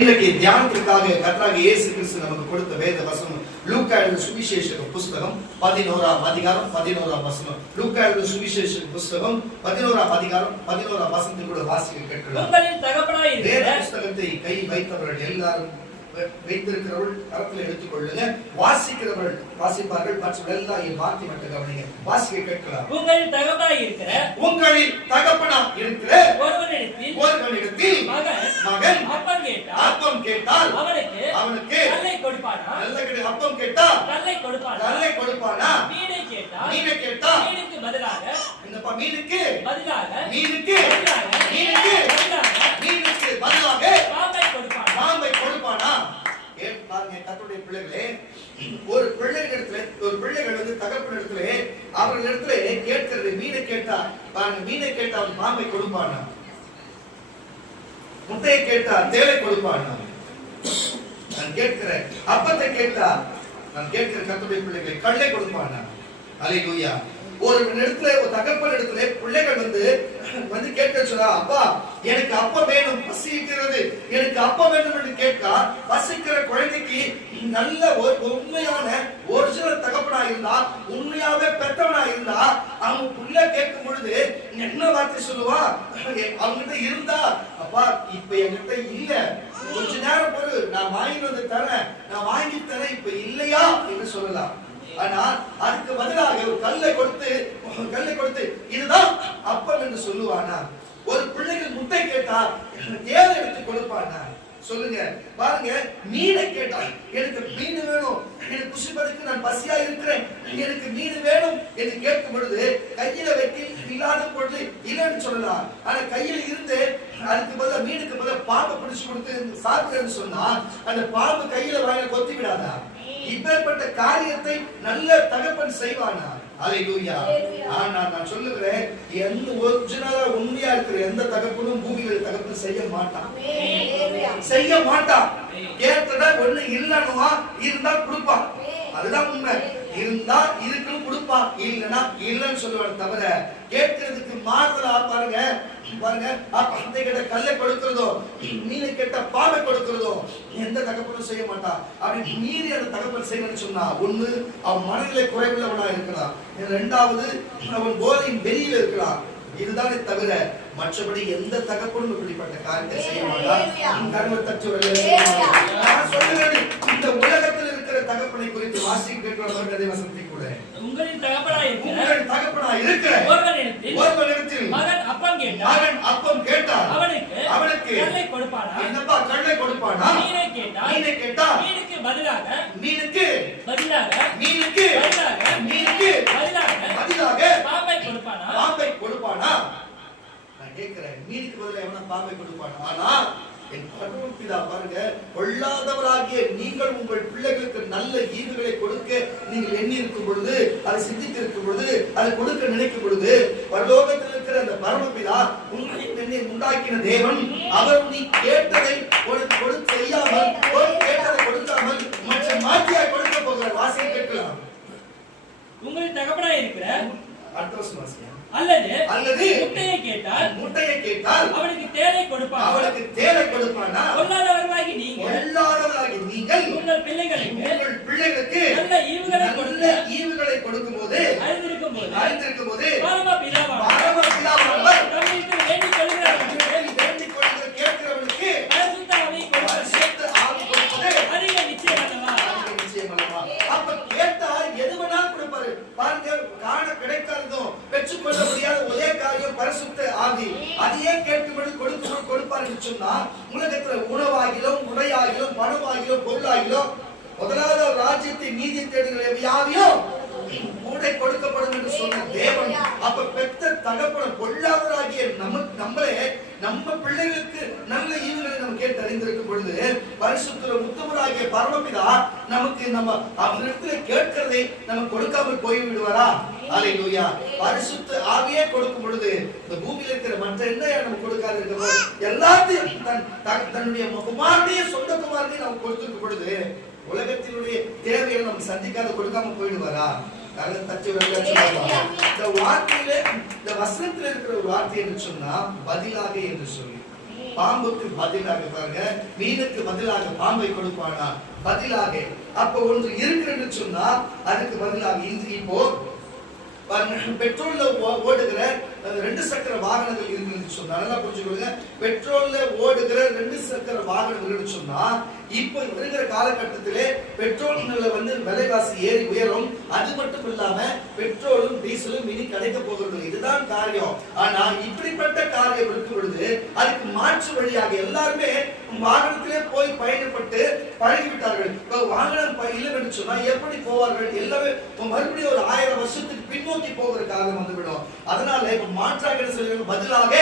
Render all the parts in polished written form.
இன்னைக்கு தியானத்திற்காக கர்த்தராகிய இயேசு கிறிஸ்து நமக்கு கொடுத்த வேத வசனம் லூக்கா எழுதின சுவிசேஷ புஸ்தகம் 11ஆம் அதிகாரம் 11ஆம் வசனம். லூக்கா எழுதின சுவிசேஷ புஸ்தகம் 11ஆம் அதிகாரம் 11ஆம் வசனத்தை கூட வாசிக்க கேட்கிறோம். உங்களின் தகப்பனாய் இருக்கிற வேத புஸ்தகத்தை கை வைத்தவர்கள் எல்லாரும் வைத்திருக்கிறவர்கள் கரத்தில் எடுத்துக் கொள்ளுங்க. வாசிக்கிறவர்கள் வாசிப்பார்கள், மற்றவர்கள் எல்லாம் மாற்றி மட்டும் கவனிங்க. வாசிக்க கேட்கலாம். உங்களின் தகப்பனாய் இருக்கிற ஒருவனிடத்தில் மகன் அப்பம் கேட்டால் அவனுக்கு கல்லை கொடுப்பானா? அப்பம் கேட்டால் கல்லை கொடுப்பானா? மீனை கேட்டால் மீனுக்கு பதிலாக பாம்பை கொடுப்பானா? கர்த்தருடைய பிள்ளைகளே, ஒரு பிள்ளைகள் வந்து தகப்பனிடத்துல அவர்களிடத்துல கேட்கிறது மீனை கேட்டா அவன் பாம்பை கொடுப்பானா? முட்டையை கேட்டா தேளை கொடுப்பானா? நான் கேட்கிறேன். அப்பத்தை கேட்டா நான் கேட்கிற கர்த்தருடைய பிள்ளைகளை கல்லை கொடுப்பானா? அல்லேலூயா. ஒரு தகப்பன் இடத்துல பிள்ளைகள் வந்து கேட்க சொன்னா, அப்பா எனக்கு அப்பம் வேணும், பசிக்கிறது, எனக்கு அப்பம் வேணும் என்று கேட்கா, பசிக்கிற குழந்தைக்கு நல்ல ஒரு உண்மையான ஒரிஜினல் தகப்பனா இருந்தா, உண்மையாவே பெற்றவனா இருந்தா, அவங்க புள்ள கேட்கும் பொழுது என்ன வார்த்தை சொல்லுவா? அவங்கிட்ட இருந்தா, அப்பா இப்ப என்கிட்ட இல்ல, கொஞ்ச நேரம் பொறு, நான் வாங்கி வந்து தரேன், இப்ப இல்லையா என்று சொல்லலாம். ஆனா அதுக்கு பதிலாக ஒரு கல்லை கொடுத்து இதுதான் அப்பம் என்று சொல்லுவானா? ஒரு பிள்ளைகள் முட்டை கேட்டா ஏழை எடுத்து கொடுப்பானா? சொல்லுங்க பாருங்க. மீனை கேட்டா எனக்கு மீன் வேணும், எனக்கு புசிப்பதற்கு நான் பசியா இருக்கிறேன், எனக்கு மீன் வேணும் என்று கேட்கும் பொழுது கையில வைக்க இல்லாத பொழுது இல்லைன்னு சொல்லலாம். ஆனா கையில இருந்து அதுக்கு பதிலாக மீனுக்கு பதிலாக பாம்பை பிடிச்சு கொடுத்து சாப்பிடுன்னு சொன்னா அந்த பாம்பு கையில வாயில கொத்தி விடாதா? இப்பேற்பட்ட காரியத்தை நல்ல தகப்பன் செய்வானா? அல்லேலூயா. ஆனா நான் சொல்லுகிறேன், எந்த ஒரிஜினலா உண்மையா இருக்கிற எந்த தகப்பனும் பூமியில தகப்பன் செய்ய மாட்டான். கேட்டதா ஒண்ணு இல்லன்னுவா, இருந்தா கொடுப்பான். அதுதான் உண்மை. இருந்தா இருக்குன்னு கொடுப்பான், இல்லன்னா இல்லன்னு சொல்லுவான். தவிர கேட்கறதுக்கு மாறுதலா பாருங்க. அந்த கிட்ட கல்லை கொடுக்கிறதோ, மீனை கேட்ட பாம்பை கொடுக்கிறதோ எந்த தகப்பனும் செய்ய மாட்டான். அப்படி மீறி அந்த தகப்பன் செய்யணும்னு சொன்னா, ஒண்ணு அவன் மனநிலை குறைவுள்ளவனா இருக்கலாம், இரண்டாவது அவன் போதையின் வெளியில இருக்கலாம். இதுதானே தவிர மற்றபடி எந்த தகப்பனும் இப்படிப்பட்ட காரியத்தை செய்ய மாட்டான். இந்த உலகத்தில் இருக்கிற தகப்பனை குறித்து வாசிக்க வசனத்தை கூட உங்களின் தகப்பனாய் இருக்கிற ஒருவனிடத்தில் மகன் அப்பம் கேட்டால் அவனுக்கு கல்லை கொடுப்பானா? என்னப்பா கல்லை கொடுப்பானா? மீனை கேட்டா மீனுக்கு பதிலாக பாம்பை கொடுப்பானா? நான் கேட்கிறேன், மீனுக்கு பதிலாக எவனா பாம்பை கொடுப்பானா? ஆனா என் பரமபிதா பாருங்க, கொள்ளாதவராகிய நீங்கள் உங்கள் பிள்ளைகளுக்கு நல்ல ஈவுகளை கொடுக்க நீங்கள் எண்ணி இருக்கும் பொழுது, அதை சிந்தித்து இருக்கும் பொழுது, அதை கொடுக்க நினைக்கும் பொழுது, பரலோகத்தில் இருக்கிற அந்த பரமபிதா உங்களை என்னை உண்டாக்கின தேவன், அவர் நீ கேட்டதை உனக்கு செய்யாமல், கேட்டதை கொடுக்காமல் மற்ற மாற்றியா கொடுக்க போகிறார். வாசியை கேட்கலாம். உங்களின் தகப்பனாய் இருக்கிற அடுத்த வருஷம் வாசியா. அல்லது முட்டையை கேட்டால் அவனுக்கு தேளை கொடுப்பானா? கொள்ளாதவர்களாகி நீங்கள் உங்கள் பிள்ளைகளுக்கு நல்ல ஈவுகளை கொடுக்கும்போது அறிந்திருக்கும் போது பரமபிதாவானவர் தம்மிற்கு வேண்டிக் கொள்கிறவனுக்கு கேட்கிறவனுக்கு பரிசுத்த ஆவி கொடுப்பது அதிக நிச்சயம் அல்லவா? அப்ப கேட்டா எது வேணாலும் கொடுப்பாரு. பாருங்க, காண கிடைக்காததும் பெற்றுக்கொள்ள முடியாத ஒரே காரியம் பரிசுத்த ஆவி. அதையே கேட்கும்படி கொடுப்பார் என்று சொன்னா, உலகத்துல உணவாகிலும் உடையாகிலும் பணமாகிலும் பொருளாகிலும் முதலாவது ராஜ்யத்தை நீதி தேடுகிற யாவையும் மூடை கொடுக்கப்படும் என்று சொன்ன தேவன், அப்ப பெற்ற தகப்பன பொல்லாதவராகிய நம்மளே நம்ம பிள்ளைகளுக்கு நல்ல ஈவுகளை நம்ம கேட்டு அறிந்திருக்கும் பொழுது, பரிசுத்த உத்தமராகிய பரமபிதா நமக்கு நம்ம அவரிடத்துல கேட்கிறதை நம்ம கொடுக்காமல் போய்விடுவாரா? அல்லேலூயா. பரிசுத்த ஆவியே கொடுக்கும் பொழுது இந்த பூமியில இருக்கிற மற்ற என்ன நம்ம கொடுக்காது இருக்கிறோம், எல்லாத்தையும் தன்னுடைய குமாரனையே சொந்த குமாரனையே நம்ம கொடுத்திருக்கும் பொழுது உலகத்தினுடைய தேவையை நம்ம சந்திக்காத கொடுக்காம போயிடுவாரா? இந்த வார்த்தையில இந்த வசனத்துல இருக்கிற ஒரு வார்த்தை என்று சொன்னா பதிலாக என்று சொல்லி பாம்புக்கு பதிலாக பாருங்க, மீனுக்கு பதிலாக பாம்பை கொடுப்பானா? பதிலாக. அப்ப ஒன்று இருக்கிறது சொன்னா அதுக்கு பதிலாக இப்போ பெட்ரோல்ல ஓடுகிற 2 சக்கர வாகனங்கள் இருக்குன்னு சொன்னா நல்லா புரிஞ்சுக்கொள்ளுங்க. பெட்ரோல்ல ஓடுகிற 2 சக்கர வாகனங்கள் சொன்னா இப்போ இருக்கிற காலகட்டத்திலே பெட்ரோல்ல விலைவாசி ஏறி உயரும். அது மட்டும் இல்லாம பெட்ரோலும் டீசலும் இனி கிடைக்க போகிறது. இதுதான் காரியம். ஆனா இப்படிப்பட்ட காரியம் இருக்கும் பொழுது அதுக்கு மாற்று வழியாக எல்லாருமே வாகனத்திலே போய் பயணப்பட்டு பழகிவிட்டார்கள். இப்போ வாகனம் இல்லை சொன்னா எப்படி போவார்கள்? எல்லாமே மறுபடியும் ஒரு 1000 வருஷத்துக்கு பின்னோக்கி போகிற காலம் வந்துவிடும். அதனால இப்ப மாற்றாக என்ன சொல்லுவாங்க? பதிலாக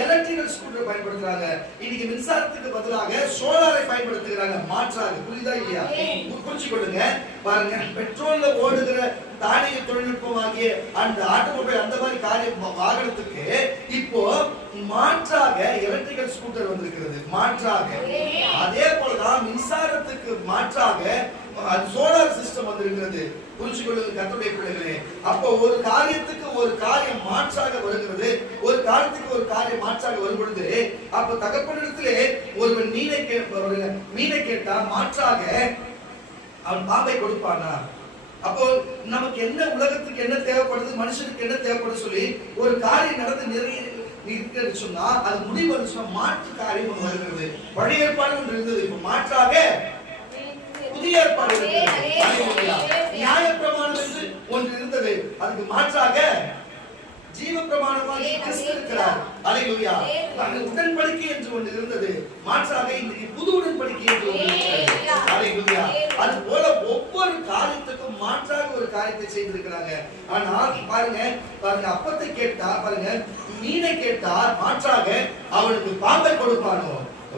எலக்ட்ரிக்கல் ஸ்கூட்டர் பயன்படுத்துறாங்க. இன்னைக்கு மின்சாரத்துக்கு பதிலாக சோலாரை பயன்படுத்துகிறாங்க. மாற்றாக. புரியுதா இல்லையா? புரிஞ்சுக்கொள்ளுங்க. பாருங்க, பெட்ரோல்ல ஓடுகிற தானிய தொழில்நுட்பம் ஆகிய அந்த ஆட்டோமொபைல் அந்த மாதிரி வாகனத்துக்கு இப்போ மாற்றாக எலக்ட்ரிக்கல் ஸ்கூட்டர் வந்திருக்கிறது. மாற்றாக அதே போலதான் மின்சாரத்துக்கு மாற்றாக சோலார் சிஸ்டம் வந்திருக்கிறது. புரிஞ்சுக்கொள்ளுங்க கர்த்தருடைய பிள்ளைகளே. அப்போ ஒரு காரியத்துக்கு ஒரு காரியம் மாற்றாக வருகிறது, ஒரு காரியத்துக்கு ஒரு காரியம் மாற்றாக வரும் பொழுது அப்ப தகப்பனிடத்திலே ஒருவன் மீனை கேட்டா மாற்றாக அவன் பாம்பை கொடுப்பானா? அப்போ நமக்கு என்ன, உலகத்துக்கு என்ன தேவைப்படுது, மனுஷனுக்கு என்ன தேவைப்படுது சொல்லி ஒரு காரியம் நடந்து நிறைய சொன்னா அது முடிவு மாற்று காரியம் ஒன்று வருகிறது. பழைய ஏற்பாடு ஒன்று இருந்தது, இப்ப மாற்றாக புதிய ஏற்பாடு நியாயப்பிரமாணம் என்று ஒன்று இருந்தது, அதுக்கு மாற்றாக ஜீவ பிரமாணமாக கிறிஸ்து இருக்கிறார். அல்லேலூயா. உடன்படிக்கை என்று ஒன்று இருந்தது, மாற்றாக இன்றைக்கு புது உடன்படிக்கை என்று ஒன்று இருக்கிறது. அல்லேலூயா. அது போல ஒவ்வொரு காரியத்துக்கும் மாற்றாக ஒரு காரியத்தை செய்திருக்கிறாங்க. ஆனால் பாருங்க அப்பத்தை கேட்டா, பாருங்க மீனை கேட்டா மாற்றாக அவனுக்கு பாம்பை கொடுப்பானோ?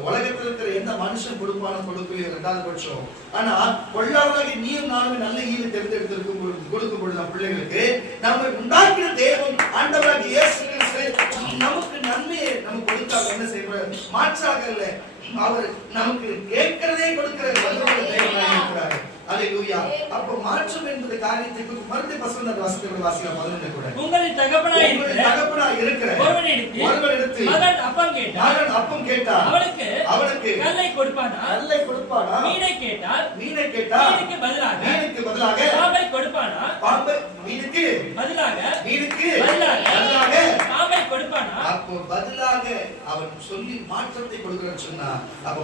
உலகத்தில் இருக்கிற எந்த மனுஷன் கொடுப்பானோ கொடுக்கலையோ 2வது பட்சம். ஆனா கொள்ளாதவர்களாக நீயும் நானும் நல்ல ஈவை தேர்ந்தெடுத்திருக்கும் கொடுக்கும் பொழுது நம் பிள்ளைகளுக்கு நம்ம உண்டாக்கிற தேவன் ஆண்டவராக இயேசு கிறிஸ்து நமக்கு நன்மையை நமக்கு கொடுத்தாங்க. என்ன செய்யறாரு? மாற்றாக இல்ல, அவர் நமக்கு கேட்கிறதே கொடுக்கிற தேவனாக இருக்கிறார். அல்லேலூயா. அப்ப மாற்றம் என்பது காரியத்தை மறுபடியும் வசனத்தை வாசிக்கலாம். 11 கூட உங்கள் தகப்பனாய் இருக்கிற ஒருவனிடத்தில் மகன் அப்பம் கேட்டார் அவனுக்கு கல்லை கொடுப்பானா? மீனை கேட்டால் மீனுக்கு பதிலாக பாம்பை கொடுப்பானா? மீனுக்கு பதிலாக பாம்பை கொடுப்பானா? அப்போ பதிலாக அவன் சொல்லி மாற்றத்தை கொடுக்கிறான்னு சொன்னா, அப்ப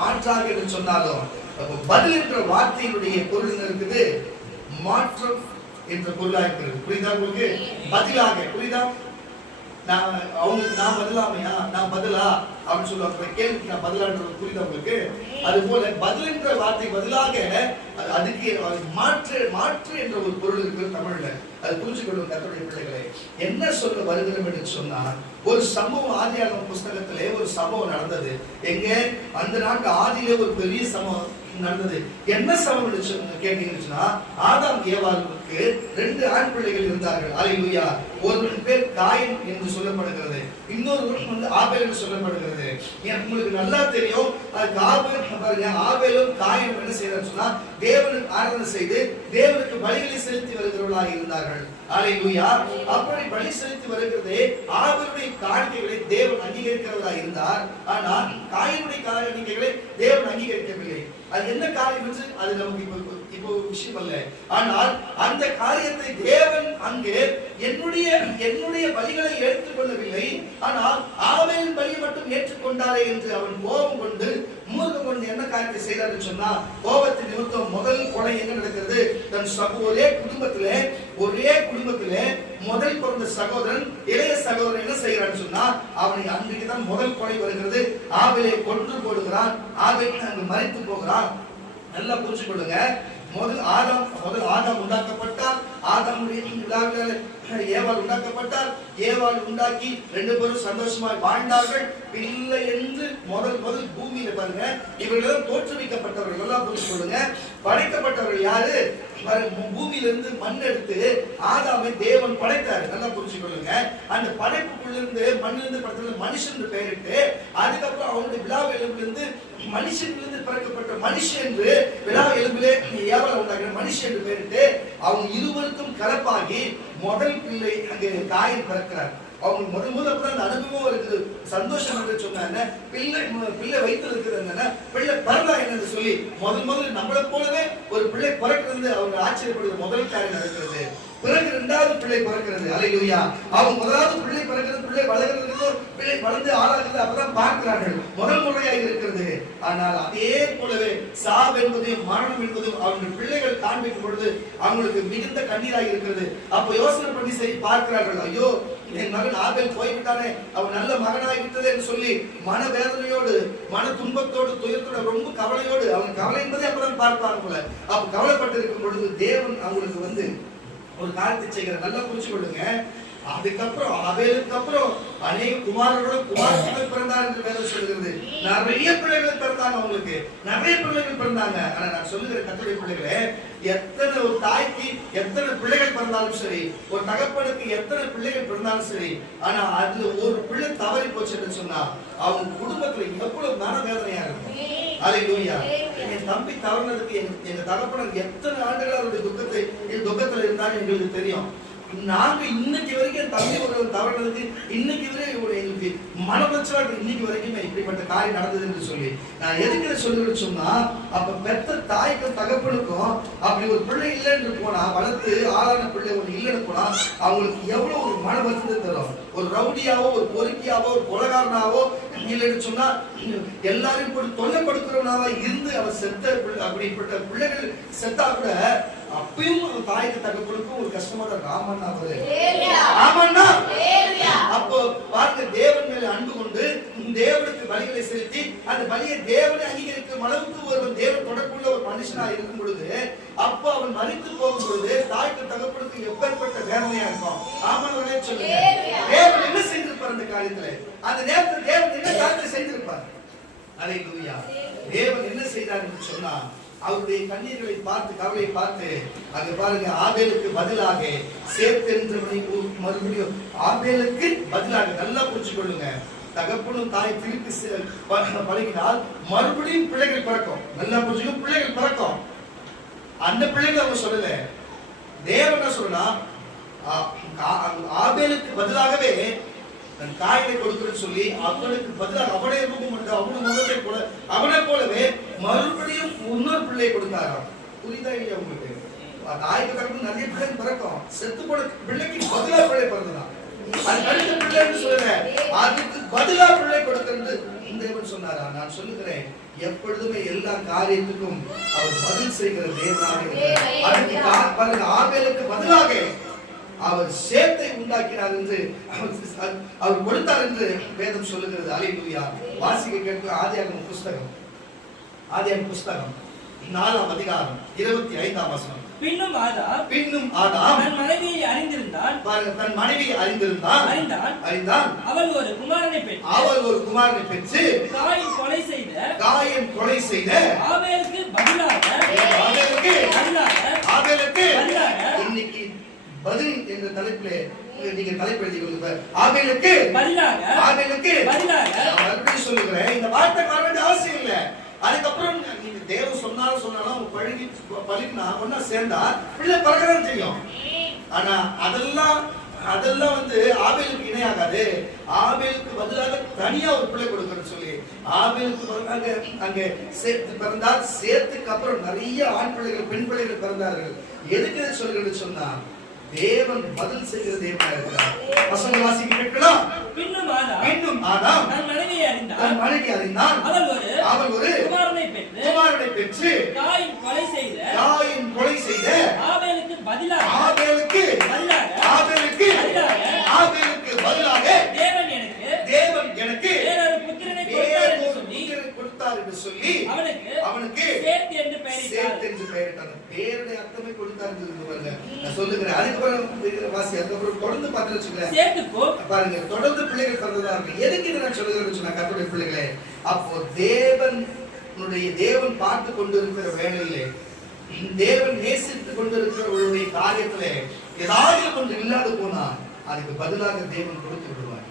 மாற்றாக என்று சொன்னாலும் பதில் என்ற வார்த்தையினுடைய பொருள் இருக்குது, மாற்றம் என்ற பொருளாக இருக்கிறது. புரியுதா உங்களுக்கு? பதிலாக. புரியுதா? நான் பதிலாமையா, நான் பதிலா அப்படின்னு சொல்லுவாங்க. கேள்விக்கு நான் பதிலான்றது புரியுதா உங்களுக்கு? அது போல பதில் என்ற வார்த்தை பதிலாக அதுக்கு மாற்று என்ற ஒரு பொருள் இருக்கிறது தமிழ்ல. அது புரிஞ்சுக்கொள்ளும் கர்த்தருடைய பிள்ளைகளே. என்ன சொல்ல வருகிறோம் என்று சொன்னா, ஒரு சம்பவம் ஆதியாகம புஸ்தகத்திலே ஒரு சம்பவம் நடந்தது. எங்க அந்த நாட்டு ஆதியிலே ஒரு பெரிய சம்பவம் நடந்தது. என்ன சம்பவம் கேட்டீங்கன்னா, ஆதாம் ஏவாளுக்கு 2 ஆண் பிள்ளைகள் இருந்தார்கள். அல்லேலூயா. ஒருவன் பேர் காயின் என்று சொல்லப்படுகிறது, இன்னொருவன் ஆபேல் என்று சொல்லப்படுகிறது. உங்களுக்கு நல்லா தெரியும், ஆபேலும் காயினும் என்ன செய்யறான்னு சொன்னா தேவனுக்கு ஆராதனை செய்து தேவனுக்கு பலிகளை செலுத்தி வருகிறவர்களாக இருந்தார்கள். அல்லேலூயா. அப்படி பலி செலுத்தி வருகிறதே ஆபேலுடைய காணிக்கைகளை தேவன் அங்கீகரிக்கிறவராக இருந்தார். ஆனால் காயினுடைய காணிக்கைகளை தேவன் அங்கீகரிக்கவில்லை. அது என்ன காரியம் என்று அது நமக்கு இப்போ விஷயம் அல்ல. ஆனால் அந்த காரியத்தை தேவன் அங்கே என்னுடைய பலிகளை ஏற்றுக்கொள்ளவில்லை, ஆனால் ஆபேலின் பலியை மட்டும் ஏற்றுக்கொண்டாரே என்று அவன் கோபம் கொண்டு மூர்க்கம் கொண்டு என்ன காரியத்தை செய்தார் சொன்னா, கோபத்தின் நிமித்தம் முதல் கொலை எங்க நடக்கிறது? தன் ஒரே குடும்பத்திலே முதல் பிறந்த சகோதரன் இளைய சகோதரன் என்ன செய்யறான்னு சொன்னா, அவனை அன்றைக்கு தான் முதல் கொலை வருகிறது. ஆபேலை கொன்று போடுகிறான், ஆபேல் அங்கு மரித்து போகிறான். நல்லா புரிஞ்சுக்கொள்ளுங்க. முதல் ஆதாம் உண்டாக்கப்பட்டார். ஆதாமுடைய ஏவாள் உண்டாக்கப்பட்டார். ஏவாள் உண்டாக்கி 2 பேரும் சந்தோஷமாய் வாழ்ந்தார்கள். பிள்ளை என்று முதல் பூமியில பாருங்க, இவர்கள் தோற்றுவிக்கப்பட்டவர்கள். எல்லாம் புரிஞ்சுக்கொள்ளுங்க. படைக்கப்பட்டவர்கள் யாரு? பூமியிலிருந்து மண் எடுத்து ஆதாமை தேவன் படைத்தார். நல்லா புரிஞ்சுக்கொள்ளுங்க. அந்த படைப்புக்குள்ளிருந்து மண்ணிலிருந்து படைத்தது மனுஷன் பெயரிட்டு, அதுக்கப்புறம் அவனுடைய விழா எலும்பிலிருந்து மனுஷனிலிருந்து பிறக்கப்பட்ட மனுஷன் என்று விழா எலும்பிலே ஏவல உண்டாகிற மனுஷன் என்று பெயரிட்டு அவங்க இருவருக்கும் கலப்பாகி முதல் பிள்ளை அங்கே காயின் பிறக்கிறார். அவங்க முதல்ல அப்பதான் அந்த அனுபவம் இருக்குது. சந்தோஷம் என்று சொன்னா பிள்ளை வயிற்றுல இருக்கிறது என்னன்னா பிள்ளை பிறந்தா என்னன்னு சொல்லி முதல்ல நம்மளை போலவே ஒரு பிள்ளை பிறக்கிறது அவங்க ஆச்சரியப்படுது. முதல் காரியம் நடக்கிறது. பிறகு இரண்டாவது பிள்ளை பிறக்கிறது. அல்லேலூயா. அவங்க முதலாவது பிள்ளை பிறக்கிறது, பிள்ளை வளர்கிறது, பிள்ளை வளர்ந்து ஆளாகிறது, அப்பதான் பார்க்கிறார்கள் முதல் முறையாக இருக்கிறது. ஆனால் அதே போலவே சாவு என்பதையும் மரணம் என்பதும் அவர்கள் பிள்ளைகள் காண்பிக்கும் பொழுது அவங்களுக்கு மிகுந்த கண்ணீராக இருக்கிறது. அப்ப யோசனை பண்ணி பார்க்கிறார்கள், ஐயோ என் மகன் ஆபேல் போய்விட்டானே, அவன் நல்ல மகனாகிவிட்டது என்று சொல்லி மன வேதனையோடு மன துன்பத்தோடு துயரத்தோடு ரொம்ப கவலையோடு, அவன் கவலை என்பதை அப்பதான் பார்ப்பாங்க போல. அப்ப கவலைப்பட்டு இருக்கும் பொழுது தேவன் அவங்களுக்கு வந்து ஒரு காரியத்தை செய்கிற. நல்லா புரிச்சு கொள்ளுங்க. அதுக்கப்புறம் ஆபேலுக்கு அப்புறம் அநேக குமாரர்கள் பிறந்தார் என்று வேதம் சொல்கிறது. நிறைய பிள்ளைகள் பிறந்தாங்க, அவங்களுக்கு நிறைய பிள்ளைகள் பிறந்தாங்க. ஆனா நான் சொல்லுகிற கர்த்தருடைய பிள்ளைகளே, எத்தனை ஒரு தாய்க்கு எத்தனை பிள்ளைகள் பிறந்தாலும் சரி, ஒரு தகப்பனுக்கு எத்தனை பிள்ளைகள் பிறந்தாலும் சரி, ஆனா அதுல ஒரு பிள்ளை தவறி போச்சுன்னு சொன்னா அவங்க குடும்பத்துல எவ்வளவு மன வேதனையா இருக்கும். அல்லேலூயா. என் தம்பி தவறினதுக்கு எங்க தகப்பனுக்கு எத்தனை ஆண்டுகள் அவருடைய துக்கத்துல இருந்தாலும் எங்களுக்கு தெரியும். நாங்க இன்னைக்கு வரைக்கும் என் தம்பி ஒரு தவறினதுக்கு இன்னைக்கு வரை எங்களுக்கு மனப்பச்சலா இன்னைக்கு வரைக்கும் இப்படிப்பட்ட காரியம் நடந்தது என்று சொல்லி நான் எதுக்கு சொல்லுன்னு சொன்னா, அப்ப பெத்த தாய்க்கும் தகப்பனுக்கும் அப்படி ஒரு பிள்ளை இல்லைன்னு போனா, வளர்த்து ஆளான பிள்ளை ஒண்ணு இல்லைன்னு போனா அவங்களுக்கு எவ்வளவு ஒரு மன வருத்தத்தை தரும். ஒரு ரவுடியாவோ ஒரு பொறுக்கியாவோ ஒரு கொலைகாரனாவோ இல்லைன்னு சொன்னா எல்லாரும் போட்டு தொல்லை கொடுக்கிறவனாவா இருந்து அவன் செத்த அப்படிப்பட்ட பிள்ளைகள் செத்தா கூட அப்பயும் தாய்க்கு தகப்பனுக்கும் ஒரு கஷ்டமா தான். ராமண்ணா ராமண்ணா அப்போ பாருங்க, தேவன் மேல அன்பு கொண்டு தேவனுக்கு பலிகளை செலுத்தி அந்த பலியை தேவனை அங்கீகரிக்கும் அளவுக்கு ஒரு தேவன் தொடர்புள்ள ஒரு மனுஷனா இருக்கும் பொழுது, அப்போ அவன் மரித்து போகும் பொழுது தாய்க்கு தகப்பனுக்கு எப்பேற்பட்ட வேதனையா இருக்கும். ஆமனே சொல்லுங்க, தேவன் என்ன செய்திருப்பார் அந்த காரியத்துல? அந்த நேரத்தில் தேவன் என்ன காரியத்தை செய்திருப்பார்? அல்லேலூயா. தேவன் என்ன செய்தார் என்று சொன்னா, அவருடைய கண்ணீர்களை பார்த்து கவலையை பார்த்து அங்க பாருங்க, ஆபேலுக்கு பதிலாக சேத் என்றவனை மறுபடியும் ஆபேலுக்கு பதிலாக நல்லா புரிச்சு கொள்ளுங்க. தகப்பனும் தாய் திருப்பி பழகினால் மறுபடியும் பிள்ளைகள் பிறக்கும். நல்லா புரிஞ்சுக்கும், பிள்ளைகள் பிறக்கும். அந்த பிள்ளைகள் அவங்க சொல்லல, தேவன் சொல்றா ஆபேலுக்கு பதிலாகவே தன் தாயை கொடுக்கிறேன்னு சொல்லி அவனுக்கு பதிலாக அவனே ரூபம் கொண்டு அவனு முகத்தை போல அவனை போலவே மறுபடியும் இன்னொரு பிள்ளையை கொடுத்தாராம். புரியுதா இல்லையா உங்களுக்கு? தாய்க்கு தகப்பனுக்கு நிறைய பிள்ளைகள் பிறக்கும். செத்து போன பிள்ளைக்கு பதிலா பிள்ளை பிறந்ததான். அது அடுத்த பிள்ளைன்னு சொல்றேன், அதுக்கு பதிலா பிள்ளை கொடுக்கிறது தேவன் சொன்னாரா? நான் சொல்லுகிறேன், எப்பொழுதுமே எல்லா காரியத்துக்கும் அவர் பதில் செய்கிற தேவனாக இருக்கிறார். பாருங்க, ஆபேலுக்கு பதிலாக அவர் சேத்தை உண்டாக்கினார் என்று அவர் கொடுத்தார் என்று வேதம் சொல்லுகிறது. அல்லேலூயா. வாசிக்க கேட்க ஆதியாகம புஸ்தகம் 4ஆம் அதிகாரம் 25ஆம் வசனம். பின்னும் ஆதாம் தன் மனைவியை அறிந்திருந்தான். பாருங்க, தன் மனைவியை அறிந்தான். அவள் ஒரு குமாரனை பெற்று காயின் கொலை செய்த ஆபேலுக்கு பதிலாக இன்னைக்கு பதில் என்ற தலைப்பிலே நீங்க தலைப்பு எழுதி கொடுங்க. ஆபேலுக்கு பதிலாக சொல்லுகிறேன். இந்த வார்த்தை வர வேண்டிய அவசியம் இல்ல. அதுக்கப்புறம் நீங்க தேவன் சொன்னாலும் பழகினா ஒன்னா சேர்ந்தா பிள்ளை பிறகுதான் தெரியும். ஆனா அதெல்லாம் வந்து ஆபேலுக்கு இணையாகாது. ஆபேலுக்கு பதிலாக தனியா ஒரு பிள்ளை கொடுக்கணும்னு சொல்லி ஆபேலுக்கு அங்க சேர்த்து பிறந்தார். சேர்த்துக்கு அப்புறம் நிறைய ஆண் பிள்ளைகள் பெண் பிள்ளைகள் பிறந்தார்கள். எதுக்கு சொல்கிறேன்னு சொன்னா, தேவன் பதில் செய்கிற தேவனா இருக்கிறார். வசன வாசிக்க கேட்கலாம். பின்னும் ஆதாம் தன் மனைவியை அறிந்தான். அவள் ஒரு குமாரனை பெற்று காயின் கொலை செய்த ஆபேலுக்கு பதிலாக தேவன் எனக்கு வேறொரு புத்திரனை கொடுத்தார் என்று சொல்லி அவனுக்கு சேத் என்று பெயரிட்டார். பேருடைய அர்த்தமே கொடுத்தார் என்று பாருங்க. நான் சொல்லுகிறேன். அதுக்கப்புறம் வாசி அதுக்கப்புறம் தொடர்ந்து பார்த்து வச்சுக்கிறேன். பாருங்க, தொடர்ந்து பிள்ளைகள் பிறந்ததா இருக்கு. எதுக்கு இதை நான் சொல்லுகிறேன்னு சொன்னா, கர்த்தருடைய பிள்ளைகளே, அப்போ தேவன் பார்த்து கொண்டு இருக்கிற வேலையிலே, தேவன் நேசித்துக் கொண்டிருக்கிற காரியத்திலே ஏதாவது ஒன்று இல்லாது போனா அதுக்கு பதிலாக தேவன் கொடுத்து விடுவார்.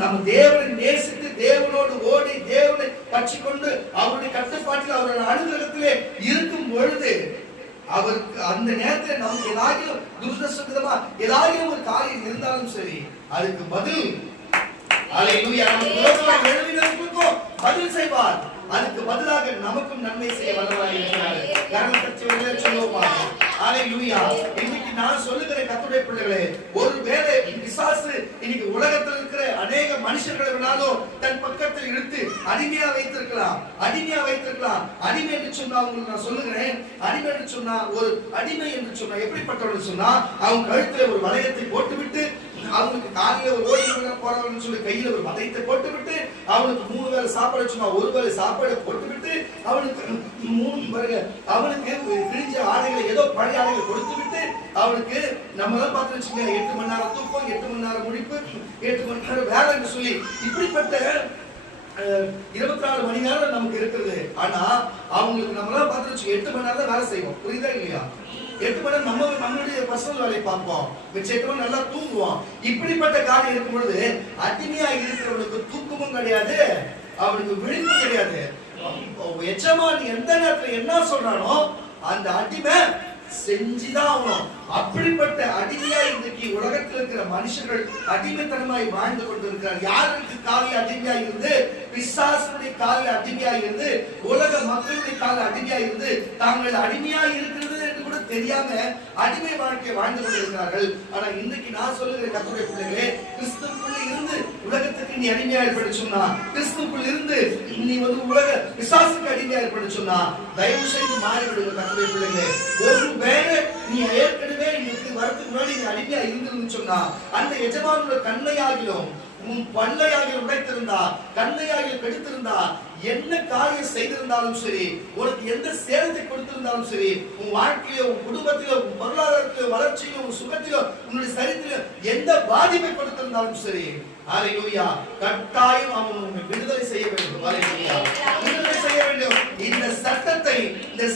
நம்ம தேவனை நேசித்து தேவனோடு ஓடி தேவனை பற்றி கொண்டு அவருடைய கட்டுப்பாட்டில் அவருடைய அனுகிரகத்திலே இருக்கும் பொழுது அவருக்கு அந்த நேரத்தில் நமக்கு ஏதாகிலும் துர்தர்ஷமா ஏதாகிலும் ஒரு காரியம் இருந்தாலும் சரி, அதுக்கு பதில் அல்லேலூயா எழுதினவர்களுக்கும் பதில் செய்வார். அதுக்கு பதிலாக நமக்கும் நன்மை செய்ய வல்லவராய் இருக்கிறார். கர்மத்தச்சவர்களே சொல்லுவோமா? அல்லேலூயா. இன்னைக்கு நான் சொல்லுகிற கர்த்தருடைய பிள்ளைகளே, ஒருவேளை பிசாசு இன்னைக்கு உலகத்தில் இருக்கிற அநேக மனுஷர்களை வேணாலும் தன் பக்கத்தில் இழுத்து அடிமையா வைத்திருக்கலாம். அடிமை என்று சொன்னா உங்களுக்கு நான் சொல்லுகிறேன், அடிமை என்று சொன்னா ஒரு அடிமை என்று சொன்னா எப்படிப்பட்டவர்கள் சொன்னா, அவங்க கழுத்துல ஒரு வளையத்தை போட்டுவிட்டு, அவனுக்கு காலையில ஒரு ஓடி போறவன்னு சொல்லி கையில ஒரு வளையத்தை போட்டுவிட்டு, அவனுக்கு 3 வேளை சாப்பாடு சொன்னா 1 வேளை சாப்பாடு போட்டுவிட்டு, அவனுக்கு 3 வேளை அவனுக்கு கிழிஞ்ச ஆடைகளை ஏதோ பழைய ஆடைகளை கொடுத்து விட்டு, அவனுக்கு நம்ம எல்லாம் பார்த்து வச்சுக்கோங்க 8 மணி நேரம் தூக்கம், 8 மணி நேரம் முடிப்பு, 8 மணி நேரம் வேலைன்னு சொல்லி இப்படிப்பட்ட 24 மணி நேரம் நமக்கு இருக்குது. ஆனா அவங்களுக்கு நம்ம எல்லாம் பார்த்து வச்சு 8 மணி நேரம் தான் வேலை செய்வோம். புரியுதா இல்லையா? 8 மணி நேரம் நம்மளுடைய பர்சனல் வேலையை பார்ப்போம், மிச்ச 8 மணி நல்லா தூங்குவோம். இப்படிப்பட்ட காரியம் இருக்கும் பொழுது அடிமையா இருக்கிறவனுக்கு தூக்கமும் கிடையாது, அவனுக்கு விழிப்பும் கிடையாது. எஜமான் எந்த நேரத்துல என்ன சொல்றானோ அந்த அடிமை செஞ்சுதான் ஆகணும். அப்படிப்பட்ட அடிமையா இன்றைக்கு உலகத்தில் இருக்கிற மனுஷர்கள் அடிமைத்தனமாய் வாழ்ந்து கொண்டிருக்கிறார். யாருக்கு காலில் அடிமையா இருந்து, பிசாசுடைய காலில் அடிமையா இருந்து, உலக மக்களுடைய காலில் அடிமையா இருந்து, தாங்கள் அடிமையா இருக்கிறது என்று கூட தெரியாம அடிமை வாழ்க்கையை வாழ்ந்து கொண்டிருக்கிறார்கள். ஆனா இன்னைக்கு நான் சொல்லுகிற கர்த்தருடைய பிள்ளைகளே, கிறிஸ்துவுக்குள்ள இருந்து உலகத்துக்கு நீ அடிமையா ஏற்பட சொன்னா, கிறிஸ்துவுக்குள்ள இருந்து நீ உலக பிசாசுக்கு அடிமையா ஏற்பட சொன்னா, தயவு செய்து மாறிவிடுங்க கர்த்தருடைய பிள்ளைகளே. ஒருவேளை நீ ஏற்கனவே வரத்துக்கு முன்னாடி நீ அடிமையா இருந்திருந்து சொன்னா, அந்த எஜமானோட கண்ணையாகிலும் உன் பல்லையாகிலும் உடைத்திருந்தா, கண்ணையாகிலும் கெடுத்திருந்தா, என்ன காரியம் செய்திருந்தாலும் சரி, உனக்கு எந்த சேதத்தை கொடுத்திருந்தாலும் சரி, உன் வாழ்க்கையில, உன் குடும்பத்தில, உன் பொருளாதாரத்தில, வளர்ச்சியில, உன் சுகத்தில, உன்னுடைய சரீரத்தில எந்த பாதிப்பை கொடுத்திருந்தாலும் சரி, அல்லேலூயா, கட்டாயம் அவன் உன்னை விடுதலை செய்ய வேண்டும். அல்லேலூயா, விடுதலை செய்ய வேண்டும். இந்த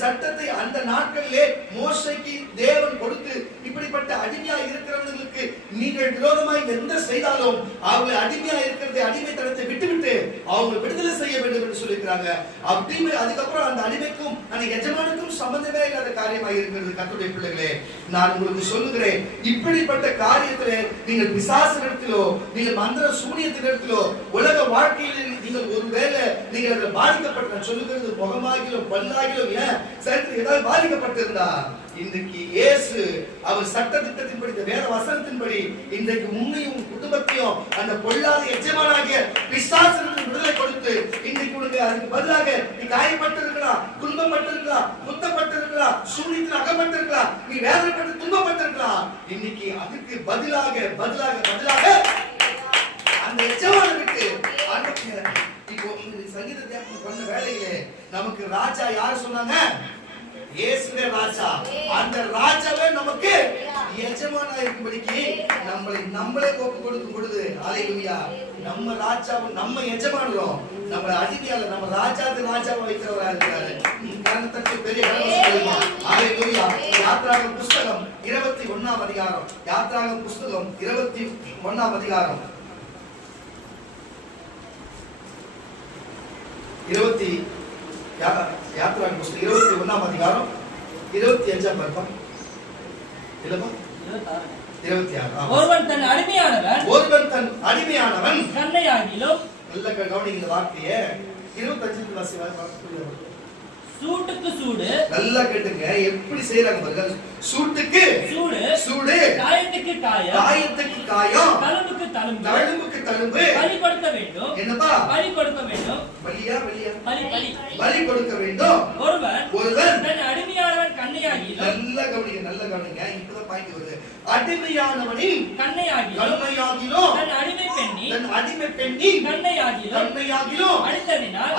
சட்டத்தை அந்த நாட்களிலே மோசேக்கு தேவன் கொடுத்து, இப்படிப்பட்ட அடிமையா இருக்கிறவர்களுக்கு நீங்கள் விரோதமாய் எந்த செய்தாலும் அவங்களை அடிமையா இருக்கிறதை, அடிமைத்தனத்தை விட்டுவிட்டு அவங்க விடுதலை செய்ய வேண்டும் என்று சொல்லியிருக்கிறாங்க. அதுக்கப்புறம் அந்த அடிமைக்கும் அந்த எஜமானுக்கும் சம்பந்தமே இல்லாத காரியமாக இருக்கிறது. கர்த்தருடைய பிள்ளைகளே, நான் உங்களுக்கு சொல்லுகிறேன், இப்படிப்பட்ட காரியத்திலே நீங்கள் பிசாசினிடத்திலோ, நீங்கள் மந்திர சூனியத்தினிடத்திலோ, உலக வாழ்க்கையில் நீங்கள் ஒருவேளை நீங்கள் அதில் பாதிக்கப்பட்ட, சொல்லுகிறது முகமாகிலும் பல்லாகிலும் சரித்திரம் ஏதாவது பாதிக்கப்பட்டிருந்தா, இன்றைக்கு இயேசு அவர் சட்ட திட்டத்தின்படி, வேத வசனத்தின்படி இன்றைக்கு உன்னையும் குடும்பத்தையும் அந்த பொல்லாத எஜமானாகிய பிசாசிலிருந்து விடுதலை கொடுத்து, இன்றைக்கு உனக்கு அதுக்கு பதிலாக நீ காயப்பட்டிருக்கலாம், துன்பப்பட்டிருக்கலாம், குத்தப்பட்டிருக்கலாம், சூனியத்தில் அகப்பட்டிருக்கலாம், நீ வேதனைப்பட்டு துன்பப்பட்டிருக்கலாம். இன்னைக்கு அதுக்கு பதிலாக அந்த எஜமான விட்டு இப்போ சங்கீத தியானம் பண்ண வேலையிலே நமக்கு ராஜா யார் சொன்னாங்க? இயேசுவே ராஜா. அந்த ராஜாவே நமக்கு எஜமானா இருக்கும்படிக்கு நம்மளே ஒப்பு கொடுக்கும் பொழுது, அல்லேலூயா, நம்ம ராஜாவும் நம்ம எஜமானரும் நம்ம அடிமையால நம்ம ராஜாவை வைக்கிறவரா இருக்கிறாரு. கர்த்தருக்கு பெரிய அல்லேலூயா. யாத்ராகமம் புஸ்தகம் 21ஆம் அதிகாரம், யாத்ராகமம் புஸ்தகம் 21ஆம் அதிகாரம் யாத்ராகமம் புஸ்தகம் 21ஆம் அதிகாரம் 25ஆம் வசனம் இல்லப்பா 26. ஒருவன் தன் அடிமையானவன் கண்ணையாகிலும், நல்ல கவனிங்க இந்த வார்த்தையை, 25 வாசிங்க. சூட்டுக்கு சூடு, நல்லா கேட்டுங்க, எப்படி செய்யறாங்க பாருங்க. சூட்டுக்கு சூடு, காயத்துக்கு காயம், தழும்புக்கு தழும்பு, பலி கொடுக்க வேண்டும். என்னப்பா? பலி கொடுக்க வேண்டும். பலி கொடுக்க வேண்டும். ஒருவன் தன் அடிமையானவன் கண்ணையாகிலும், நல்ல கவனிங்க, இப்பதான் பாயிண்ட் வருது. அடிமையானவனின் கண்ணையாகிலும், தன் அடிமை பெண்ணி கண்ணையாகிலும் அடித்ததினால்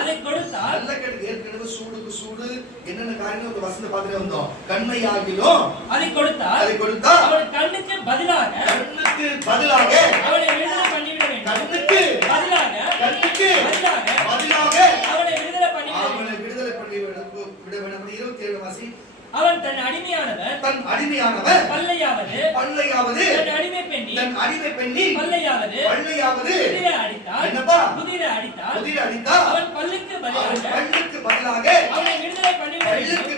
அதை கொடுத்தால், நல்ல கேட்டுங்க. ஏற்கனவே சூடுக்கு சூடு என்னென்ன காரியம் ஒரு வசனத்தை பார்த்துட்டே வந்தோம். கண்ணையாகிலும் அதை கொடுத்தால் அவன் கண்ணுக்கு பதிலாக அவனை விடுதலை பண்ணிவிட வேண்டும். கண்ணுக்கு பதிலாக அவனை விடுதலை பண்ணிவிட வேண்டும். 27 வாசி. அவன் தன் அடிமையானவன் பல்லையாவது தன் அடிமை பெண்ணி பல்லையாவது குதிரை அடித்தால் அவன் பல்லுக்கு பதிலாக அவனை விடுதலை பண்ணிவிட வேண்டும்.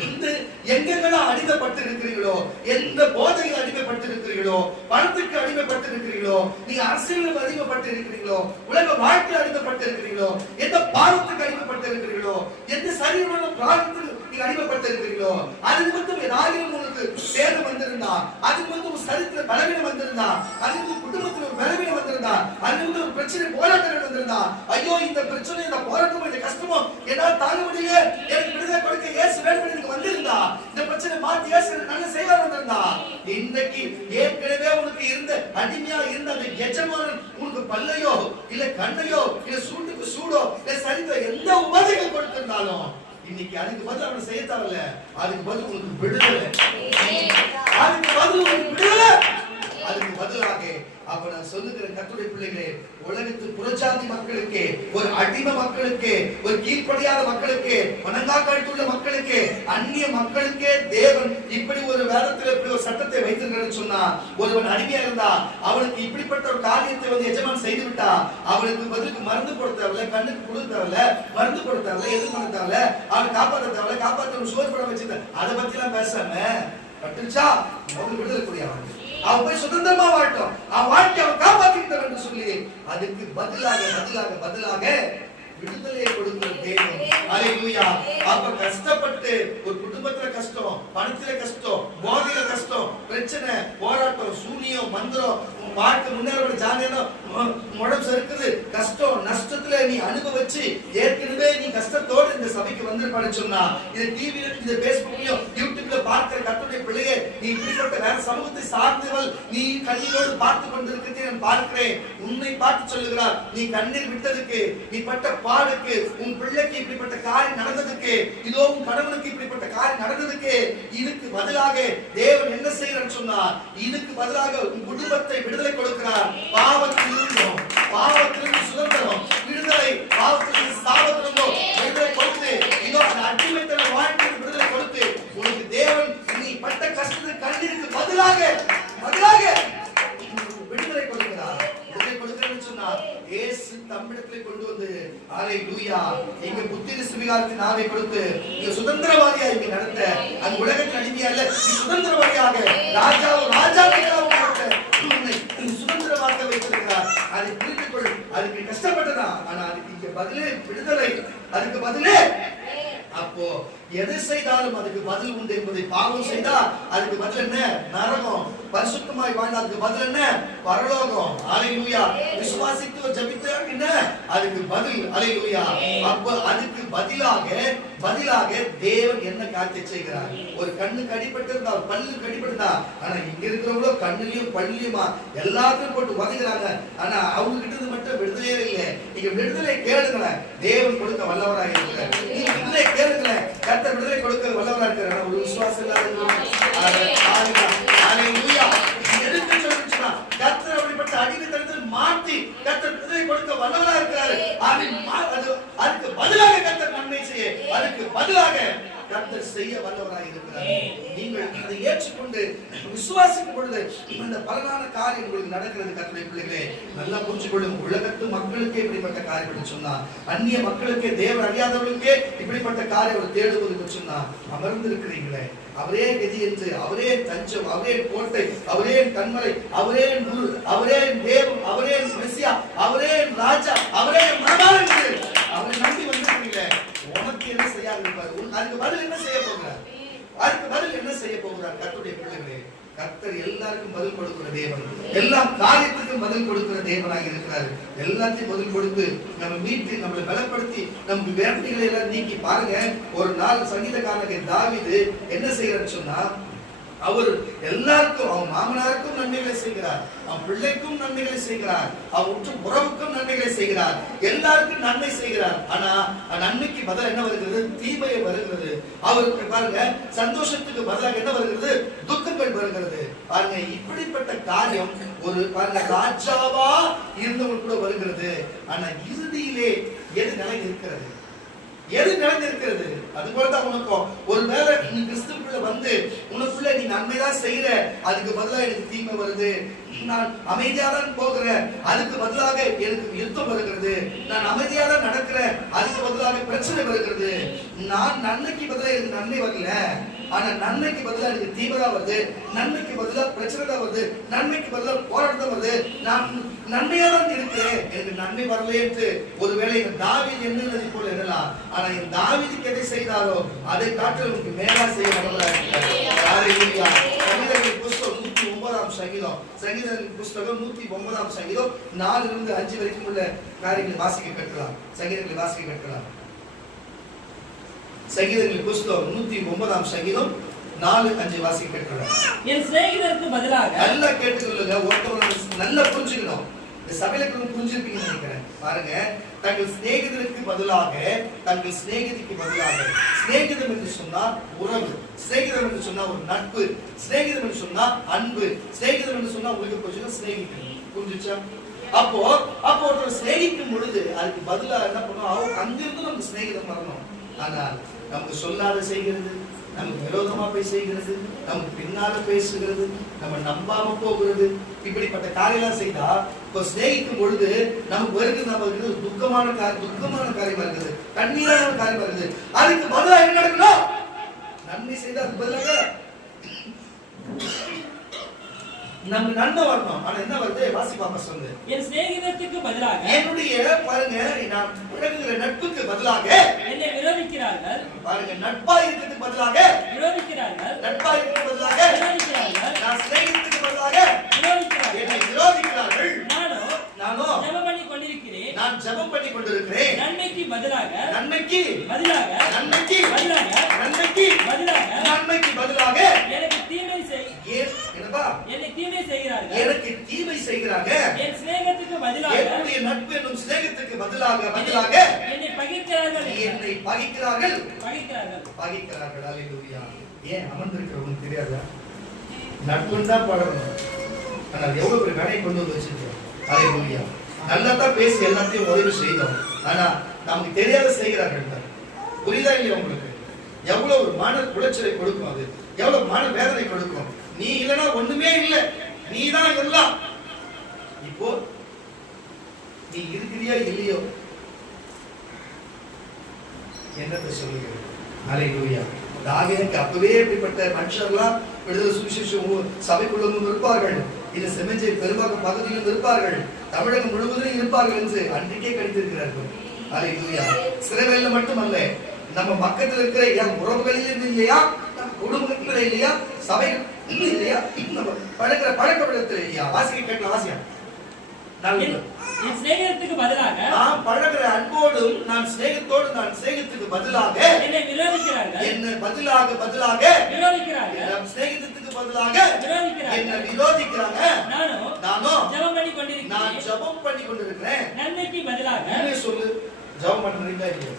நீங்கள் எங்கெங்கெல்லாம் அடிமைப்பட்டு இருக்கிறீர்களோ, எந்த போதையில் அடிமைப்பட்டு இருக்கிறீர்களோ, பணத்துக்கு அடிமைப்பட்டு இருக்கிறீர்களோ, நீங்க அரசியலுக்கு அடிமைப்பட்டு இருக்கிறீர்களோ, உலக வாழ்க்கையில் அடிமைப்பட்டு இருக்கிறீர்களோ, எந்த பாவத்துக்கு அடிமைப்பட்டு இருக்கிறீர்களோ, எந்த சரீரமான பிராணத்துக்கு நீங்க அடிமைப்பட்டு இருக்கிறீர்களோ, அது நிமித்தம் ஏதாவது உங்களுக்கு சேதம் வந்திருந்தா, அது நிமித்தம் ஒரு சரித்திர பலவீனம் வந்திருந்தா, அது நிமித்தம் குடும்பத்தில் ஒரு பலவீனம் வந்திருந்தா, அது நிமித்தம் ஒரு பிரச்சனை போராட்டங்கள் வந்திருந்தா, ஐயோ இந்த பிரச்சனை, இந்த போராட்டம், இந்த கஷ்டமோ என்னால் தாங்க முடியல, எனக்கு விடுதலை கொடுக்க இயேசு வேண்டும் எனக்கு வந்திருந்தா, இந்த பிரச்சனை மாத்தி இயேசு நல்ல செய்வார் வந்திருந்தா, இன்னைக்கு ஏற்கனவே உனக்கு இருந்த அடிமையா இருந்த அந்த எஜமானன் உனக்கு பல்லையோ இல்ல கண்ணையோ இல்ல சூட்டுக்கு சூடோ இல்ல சரித்த எந்த உபாதைகள் கொடுத்திருந்தாலும் இன்னைக்கு அதுக்கு பதில் அவனை செய்ய தேவையில்ல, அதுக்கு பதில் உங்களுக்கு விடுதலை, அதுக்கு பதில் உங்களுக்கு விடுதலை, அதுக்கு பதிலாக அப்ப நான் சொல்லுகிற கர்த்தருடைய பிள்ளைகளே, உலகத்து புறஜாதி மக்களுக்கு, ஒரு அடிமை மக்களுக்கு, ஒரு கீழ்ப்படியாத மக்களுக்கு, வணங்கா கழுத்துள்ள மக்களுக்கு, அந்நிய மக்களுக்கே தேவன் இப்படி ஒரு வேதத்தில் இப்படி ஒரு சட்டத்தை வைத்திருக்கிறான்னு சொன்னா, ஒருவன் அடிமையா இருந்தா அவனுக்கு இப்படிப்பட்ட ஒரு காரியத்தை எஜமான் செய்து விட்டா அவனுக்கு பதிலுக்கு மருந்து போட தேவையில்ல, கண்ணுக்கு கொடுக்க தேவையில்ல, மருந்து போட தேவையில்ல, எது பண்ண தேவையில்ல, அவனை காப்பாற்ற தேவையில்ல, காப்பாற்ற சோறு படம் வச்சிருந்த அதை பத்தி எல்லாம் பேசாம பட்டுச்சா அவனுக்கு விடுதலை கூடிய அவன் போய் சுதந்திரமா வாழட்டும், அவன் வாழ்க்கை அவன் காப்பாற்றிக்கிட்டான் என்று சொல்லி அதுக்கு பதிலாக விடுதலையை கொடுக்கிற தேவன். அல்லேலூயா. அப்ப கஷ்டப்பட்டு ஒரு குடும்பத்துல கஷ்டம், பணத்துல கஷ்டம், போதையில கஷ்டம், பிரச்சனை, போராட்டம், சூனியம், மந்திரம், வாழ்க்கை முன்னேற ஜானியம் முடம் இருக்குது, கஷ்டம் நஷ்டத்துல நீ அனுபவிச்சு ஏற்கனவே நீ கஷ்டத்தோடு இந்த சபைக்கு வந்திருப்பான்னு சொன்னா, இது டிவில இந்த பேஸ்புக்லயும் யூடியூப்ல பார்க்கிற கர்த்தருடைய பிள்ளையே, நீ இப்படிப்பட்ட வேற சமூகத்தை சார்ந்தவள், நீ கண்ணீரோடு பார்த்து கொண்டிருக்கிறதை நான் பார்க்கிறேன். உன்னை பார்த்து சொல்லுகிறார், நீ கண்ணீர் விட்டதுக்கு, நீ பட்ட பாடுக்கு, உன் பிள்ளைக்கு இப்படிப்பட்ட காரியம் நடந்ததுக்கு, இதோ உன் கணவனுக்கு இப்படிப்பட்ட காரியம் நடந்ததுக்கு, இதுக்கு பதிலாக தேவன் என்ன செய்யறான்னு சொன்னா, இதுக்கு பதிலாக உன் குடும்பத்தை விடுதலை கொடுக்கிறார். பாவத்திலிருந்து சுதந்திரம், விடுதலை, பாவத்திலிருந்து சாபத்திலிருந்து விடுதலை கொடுத்து, இதோ அந்த அடிமைத்தன வாழ்க்கைக்கு விடுதலை கொடுத்து, உனக்கு தேவன் நீ பட்ட கஷ்டத்துக்கு கண்ணீருக்கு பதிலாக விடுதலை கொடுக்கிறார். விடுதலை கொடுக்கிறேன்னு சொன்னா இயேசு தம்மிடத்திலே கொண்டு வந்து அல்லேலூயா எங்க புத்திர சுவிகாரத்தின் ஆவை கொடுத்து நீ சுதந்திரவாதியா இங்க நடத்த, அந்த உலகத்தின் அடிமையா இல்ல, நீ சுதந்திரவாதியாக ராஜாவாக சுதந்திரமாக வைத்திருக்கிறார். அதை புரிந்து கொள். அதுக்கு கஷ்டப்பட்டதா, ஆனா அதுக்கு இங்க பதிலே விடுதலை, அதுக்கு பதிலே. அப்போ எது செய்தாலும் அதுக்கு பதில் உண்டு என்பதை, பாவம் செய்தா அதுக்கு பதில் என்ன? நரகம். பரிசுத்தமாய் வாழ்ந்தா அதுக்கு பதில் என்ன? பரலோகம். அல்லேலூயா. விசுவாசித்து ஜெபித்தா என்ன? அதுக்கு பதில். அல்லேலூயா. அப்ப அதுக்கு பதிலாக தேவன் என்ன காரியத்தை செய்கிறார்? ஒரு கண்ணுக்கு அடிபட்டிருந்தா, பல்லுக்கு அடிபட்டிருந்தா, ஆனா இங்க இருக்கிறவங்களோ கண்ணுலயும் பல்லுலயுமா எல்லாத்தையும் போட்டு உதைக்கிறாங்க, ஆனா அவங்க கிட்ட மட்டும் விடுதலையே இல்லை. நீங்க விடுதலை கேளுங்களேன், தேவன் கொடுக்க வல்லவராக இருக்கிறார். நீங்க விடுதலை கேளுங்களேன், கர்த்தர் விடுதலை கொடுக்க வல்லவராக இருக்கிறார். ஒரு விசுவாசம் எதுக்கு சொல்லுச்சுன்னா, கர்த்தர் அப்படிப்பட்ட அடிமைத்தனத்தில் மாற்றி கர்த்தர் விடுதலை கொடுக்க வல்லவராக இருக்கிறார். அதுக்கு பதிலாக கர்த்தர் நன்மை செய்ய, அதுக்கு பதிலாக கர்த்தர் செய்ய வல்லவராக இருக்கிறார். நீங்கள் அதை ஏற்றுக்கொண்டு விசுவாசிக்கும் பொழுது இந்த பலனான காரியம் உங்களுக்கு நடக்கிறது. கர்த்தருடைய பிள்ளைகளே, நல்லா புரிஞ்சு கொள்ளும். உலகத்து மக்களுக்கே இப்படிப்பட்ட காரியம் சொன்னா, அந்நிய மக்களுக்கே, தேவன் அறியாதவர்களுக்கே இப்படிப்பட்ட காரியம் தேடுவதற்கு சொன்னா, அமர்ந்திருக்கிறீங்களே, அவரே கதி என்று, அவரே தஞ்சம், அவரே கோட்டை, அவரே கண்மலை, அவரே நூறு, அவரே தேவன், அவரே மெசியா, அவரே ராஜா, அவரே மனதாரன், அவரை நம்பி வந்திருக்கிறீங்களே, உனக்கு என்ன செய்யாது இருப்பார்? அதுக்கு பதில் என்ன செய்ய போகிறார்? கர்த்தருடைய பிள்ளைகளே, கர்த்தர் எல்லாருக்கும் பதில் கொடுக்கிற தேவன், எல்லா காரியத்துக்கும் பதில் கொடுக்கிற தேவனாக இருக்கிறார். எல்லாத்தையும் பதில் கொடுத்து நம்ம மீட்டு நம்மளை பலப்படுத்தி நமக்கு வேண்டிகளை எல்லாம் நீக்கி பாருங்க. ஒரு நாள் சங்கீதக்காரனுக்கு தாவீது என்ன செய்யறான்னு சொன்னா, அவர் எல்லாருக்கும், அவன் மாமனாருக்கும் நன்மைகளை செய்கிறார், அவன் பிள்ளைக்கும் நன்மைகளை செய்கிறார், அவன் உற்ற உறவுக்கும் நன்மைகளை செய்கிறார், எல்லாருக்கும் நன்மை செய்கிறார். ஆனா நன்மைக்கு பதில் என்ன வருகிறது? தீமையை வருகிறது. அவருக்கு பாருங்க, சந்தோஷத்துக்கு பதிலாக என்ன வருகிறது? துக்கங்கள் வருகிறது. பாருங்க, இப்படிப்பட்ட காரியம் ஒரு பாருங்க ராஜாவா இருந்தவங்க கூட வருகிறது. ஆனா இறுதியிலே எது நிலை இருக்கிறது? அது போலதான் உனக்கும் ஒருவேளை நீ கிறிஸ்துவுக்குள்ள வந்து உனக்குள்ள நீ நன்மைதான் செய்யற, அதுக்கு பதிலா எனக்கு தீமை வருது, நான் அமைதியா தான் போகிறேன், அதுக்கு பதிலாக எனக்கு யுத்தம் வருகிறது. நான் அமைதியா தான் நடக்கிறேன், அதுக்கு பதிலாக பிரச்சனை வருகிறது. நான் நன்மைக்கு பதிலாக எனக்கு நன்மை வரல, ஆனா நன்மைக்கு பதிலாக எனக்கு தீவிரம் வருது, நன்மைக்கு பதிலாக பிரச்சனை தான் வருது, நன்மைக்கு பதிலாக போராட்டம் வருது. நான் நன்மையா தான் இருக்கிறேன், எனக்கு நன்மை வரலையேன்னு ஒருவேளை என் தாவீது என்னது போல எண்ணலாம். ஆனா என் தாவீதுக்கு எதை செய்தாரோ அதை காட்டிலும் மேலா செய்ய வல்லவராக இருக்கிறார். சங்கீதங்களின் புஸ்தகம் 109ஆம் சங்கீதம், சங்கீதங்களின் புஸ்தகம் 109ஆம் சங்கீதம் 4 இருந்து 5 வரைக்கும் உள்ள காரியங்களை வாசிக்க கற்கலாம். சங்கீதங்களை வாசிக்க கற்கலாம். சங்கீதங்களின் புஸ்தகம் 109ஆம் சங்கீதம் 4-5 வாசிக்க கற்கலாம். என் சிநேகிதருக்கு பதிலாக நல்லா கேட்டுக்கொள்ளுங்க. ஒருத்தவங்க நல்லா புரிஞ்சுக்கணும். இந்த சபையில புரிஞ்சிருப்பீங்கன்னு நினைக்கிறேன். பாருங்க, தங்கள் சிநேகிதருக்கு பதிலாக, தங்கள் சிநேகிதிக்கு பதிலாக, சிநேகிதம் என்று சொன்னால் உறவு, சிநேகிதம் என்று சொன்னா ஒரு நட்பு, சிநேகிதம் என்று சொன்னா அன்பு, சிநேகிதம் என்று சொன்னா உங்களுக்கு கொஞ்சம் சிநேகிக்கணும். புரிஞ்சுச்சா? அப்போ ஒருத்தர் சிநேகிக்கும் பொழுது அதுக்கு பதிலா என்ன பண்ணுவோம்? அங்கிருந்து நமக்கு சிநேகிதம் வரணும். ஆனால் நமக்கு சொல்லாத செய்கிறது, நமக்கு விரோதமா போய் செய்கிறது, நமக்கு பின்னால பேசுகிறது, நம்ம நம்பாம போகிறது, இப்படிப்பட்ட காரியெல்லாம் செய்தா இப்போ சிநேகிக்கும் பொழுது நமக்கு வருகிறது துக்கமான காரியமா இருக்குது, கண்ணீரான காரியமா இருக்குது. அதுக்கு பதிலா என்ன நடக்கணும்? நன்மை செய்தா அதுக்கு பதிலாக நம்ம நன்மை வரணும். ஆனா என்ன வருது? வாசி பாப்பா சொல்லு. என் சிநேகிதத்துக்கு பதிலாக, என்னுடைய பாருங்க, நான் பழகுகிற நட்புக்கு பதிலாக என்னை விரோதிக்கிறார்கள். பாருங்க, நட்பா இருக்கிறதுக்கு பதிலாக விரோதிக்கிறார்கள், நட்பா இருக்கிறதுக்கு பதிலாக விரோதிக்கிறார்கள், நான் சிநேகிதத்துக்கு பதிலாக விரோதிக்கிறார்கள், என்னை விரோதிக்கிறார்கள். நானோ ஜெபம் பண்ணி கொண்டிருக்கிறேன், நான் ஜெபம் பண்ணி கொண்டிருக்கிறேன். நன்மைக்கு பதிலாக, நன்மைக்கு பதிலாக, நன்மைக்கு பதிலாக, நன்மைக்கு பதிலாக, நன்மைக்கு பதிலாக எனக்கு தீமை என்னப்பா? என்னை தீமை செய்கிறார்கள், எனக்கு தீமை செய்கிறாங்க. என் சிநேகத்துக்கு பதிலாக, என்னுடைய நட்பு என்னும் சிநேகத்துக்கு பதிலாக என்னை பகைக்கிறார்கள், என்னை பகைக்கிறார்கள், பகைக்கிறார்கள், பகைக்கிறார்கள். அல்லேலூயா. ஏன் அமர்ந்திருக்கிறவங்க தெரியாதா? நட்புன்னு தான் பழகணும். ஆனால் எவ்வளவு பெரிய வேலையை கொண்டு வந்து வச்சிருக்கோம். அல்லேலூயா. நல்லா தான் பேசி எல்லாத்தையும் உதவி செய்தோம், ஆனா நமக்கு தெரியாத செய்கிறார்கள். புரியுதா இல்லையா உங்களுக்கு? எவ்வளவு ஒரு மன குலைச்சலை கொடுக்கும், அது எவ்வளவு மன வேதனை கொடுக்கும். நீ இல்லைன்னா ஒண்ணுமே இல்லை, நீ தான் எல்லாம். இப்போ நீ இருக்கிறியோ இல்லையோ என்னத்தை சொல்லுகிறது? அல்லேலூயா. தாவீதுக்கு அப்பவே இப்படிப்பட்ட மனுஷர்லாம் விடுதலை சுவிசேஷம் சபைக்குள்ளும் இருப்பார்கள், இது செமஞ்சை பெரும்பாக்கம் பகுதியிலும் இருப்பார்கள், தமிழகம் முழுவதும் இருப்பார்கள் என்று அன்றைக்கே கணித்திருக்கிறார்கள். அல்லேலூயா. சிறைவேல மட்டுமல்ல, நம்ம பக்கத்தில் இருக்கிற என் உறவுகளிலும் இல்லையா, குடும்பத்தில் இல்லையா, சபை இல்லையா, நம்ம பழக்கிற பழக்கத்தில் இல்லையா? வாசிக்க கேட்கலாம். வாசியா. என் சிநேகிதத்துக்கு பதிலாக, நான் பழகிற அன்போடும் நான் சிநேகத்தோடு நான் சிநேகத்துக்கு பதிலாக என்னை விரோதிக்கிறார்கள், என்ன பதிலாக விரோதிக்கிறார்கள், நம் சிநேகத்துக்கு பதிலாக விரோதிக்கிறார்கள், என்ன விரோதிக்கிறாங்க. நானோ ஜெபம் பண்ணி கொண்டிருக்கிறேன், நான் ஜெபம் பண்ணி கொண்டிருக்கிறேன். நன்மைக்கு பதிலாக என்ன சொல்லு? ஜெபம் பண்றீங்களா இல்லையா?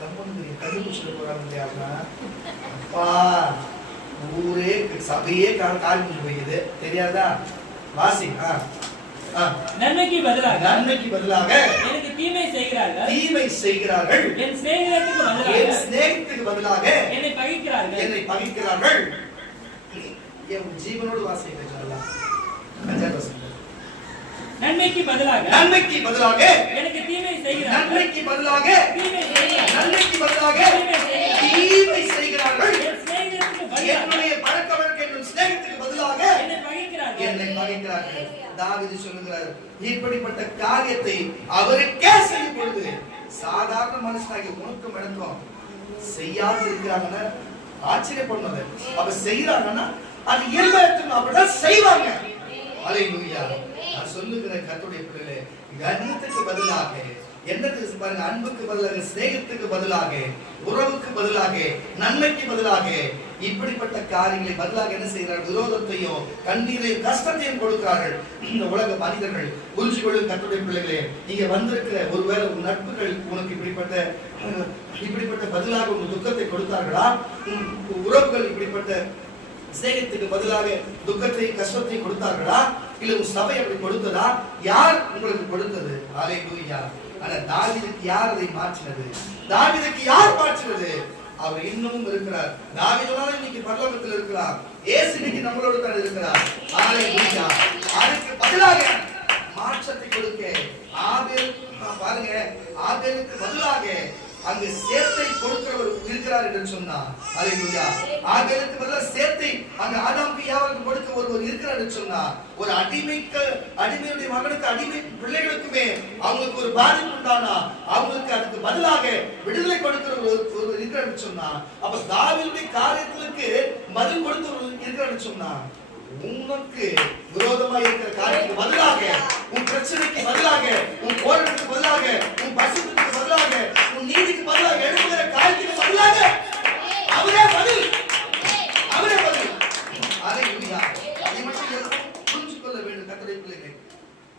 நம்ம கண்டுபிடிச்சிட்டு போறாங்க இல்லையா? அப்பா ஊரே சபையே கால் போயிடுது, தெரியாதா? வாசி. நன்மைக்கு பதிலாக, நன்மைக்கு பதிலாக எனக்கு தீமை செய்கிறார்கள், தீமை செய்கிறார்கள். என் சிநேகிதத்துக்கு பதிலாக, என் சிநேகிதத்துக்கு பதிலாக என்னை பகைக்கிறார்கள், என்னை பகைக்கிறார்கள். என் ஜீவனோடு வாசிக்க சொல்லலாம். நன்மைக்கு பதிலாக, நன்மைக்கு பதிலாக எனக்கு தீமை செய்கிறார்கள், நன்மைக்கு பதிலாக தீமை செய்கிறார்கள், நன்மைக்கு பதிலாக தீமை செய்கிறார்கள். என் சிநேகிதத்துக்கு பதிலாக, என்னுடைய பழக்கவழக்க என்னும் சிநேகிதத்துக்கு பதிலாக என்னை பகைக்கிறார்கள், என்னை பகைக்கிறார்கள். தாவீது சொல்லுகிறார், இப்படிப்பட்ட காரியத்தை அவருக்கே செய்யும் பொழுது சாதாரண மனுஷனாகி உனக்கும் எனக்கும் செய்யாது இருக்கிறாங்கன்னா ஆச்சரியப்படுறது. அவ செய்யறாங்கன்னா அது இயல்பாக அப்படிதான் செய்வாங்க. அல்லேலூயா. நான் சொல்லுகிற கர்த்தருடைய பிள்ளைகளே, கண்ணியத்துக்கு பதிலாக என்னத்துக்கு பாருங்க, அன்புக்கு பதிலாக, சிநேகத்துக்கு பதிலாக, உறவுக்கு பதிலாக, நன்மைக்கு பதிலாக இப்படிப்பட்ட காரியங்களை பதிலாக என்ன செய்கிறார்கள்? விரோதத்தையும் கண்ணீரையும் கஷ்டத்தையும் கொடுக்கிறார்கள். இந்த உலக மனிதர்கள் புரிஞ்சு கொள்ளும் கர்த்தருடைய பிள்ளைகளே, நீங்க வந்திருக்கிற ஒருவேளை உன் நட்புகள் உனக்கு இப்படிப்பட்ட பதிலாக உன் துக்கத்தை கொடுத்தார்களா? உறவுகள் இப்படிப்பட்ட சிநேகத்துக்கு பதிலாக துக்கத்தையும் கஷ்டத்தையும் கொடுத்தார்களா? இல்ல உன் சபை அப்படி கொடுத்ததா? யார் உங்களுக்கு கொடுத்தது? அல்லேலூயா. ஆனா தாவீதுக்கு யார் அதை மாற்றினது? தாவீதுக்கு யார் மாற்றினது? அவர் இன்னமும் இருக்கிறார். தாவீதுனால இன்னைக்கு பரலோகத்தில் இருக்கிறார். இயேசு இன்னைக்கு நம்மளோடு தான் இருக்கிறார். ஹalleluya. அதுக்கு பதிலாக மாற்றத்தை கொடுக்க ஆபேல் பாருங்க, ஆபேலுக்கு பதிலாக அங்கு சேத்தை கொடுக்கிறவர் இருக்கிறார் என்று சொன்னார். ஹalleluya. ஆபேலுக்கு பதிலா சேத்தை அங்க ஆதாமுக்கு ஏவாளுக்கு கொடுக்க ஒருவர் இருக்கிறார் என்று சொன்னார். ஒரு அடிமையுடைய மகனுக்கு அடிமை பிள்ளைகளுக்குமே அவங்களுக்கு ஒரு பாதிப்பு உண்டானா அவங்களுக்கு அதுக்கு பதிலாக விடுதலை கொடுக்கிற ஒருவர் இருக்கிறார் என்று சொன்னார். அப்ப தாவீதுடைய காரியங்களுக்கு பதில் கொடுத்தவர் இருக்கிறார் என்று சொன்னார். உனக்கு விரோதமாக இருக்கிற காரியத்துக்கு பதிலாக, உன் பிரச்சனைக்கு பதிலாக, உன் போராட்டத்துக்கு பதிலாக, உன் பசுத்துக்கு பதிலாக, உன் நீதிக்கு பதிலாக எழுப்புகிற காரியத்துக்கு பதிலாக அவரே பதில், அவரே பதில். ஹalleluya. அதை மட்டும் புரிஞ்சு கொள்ள வேண்டும். கர்த்தருடைய பிள்ளைகளே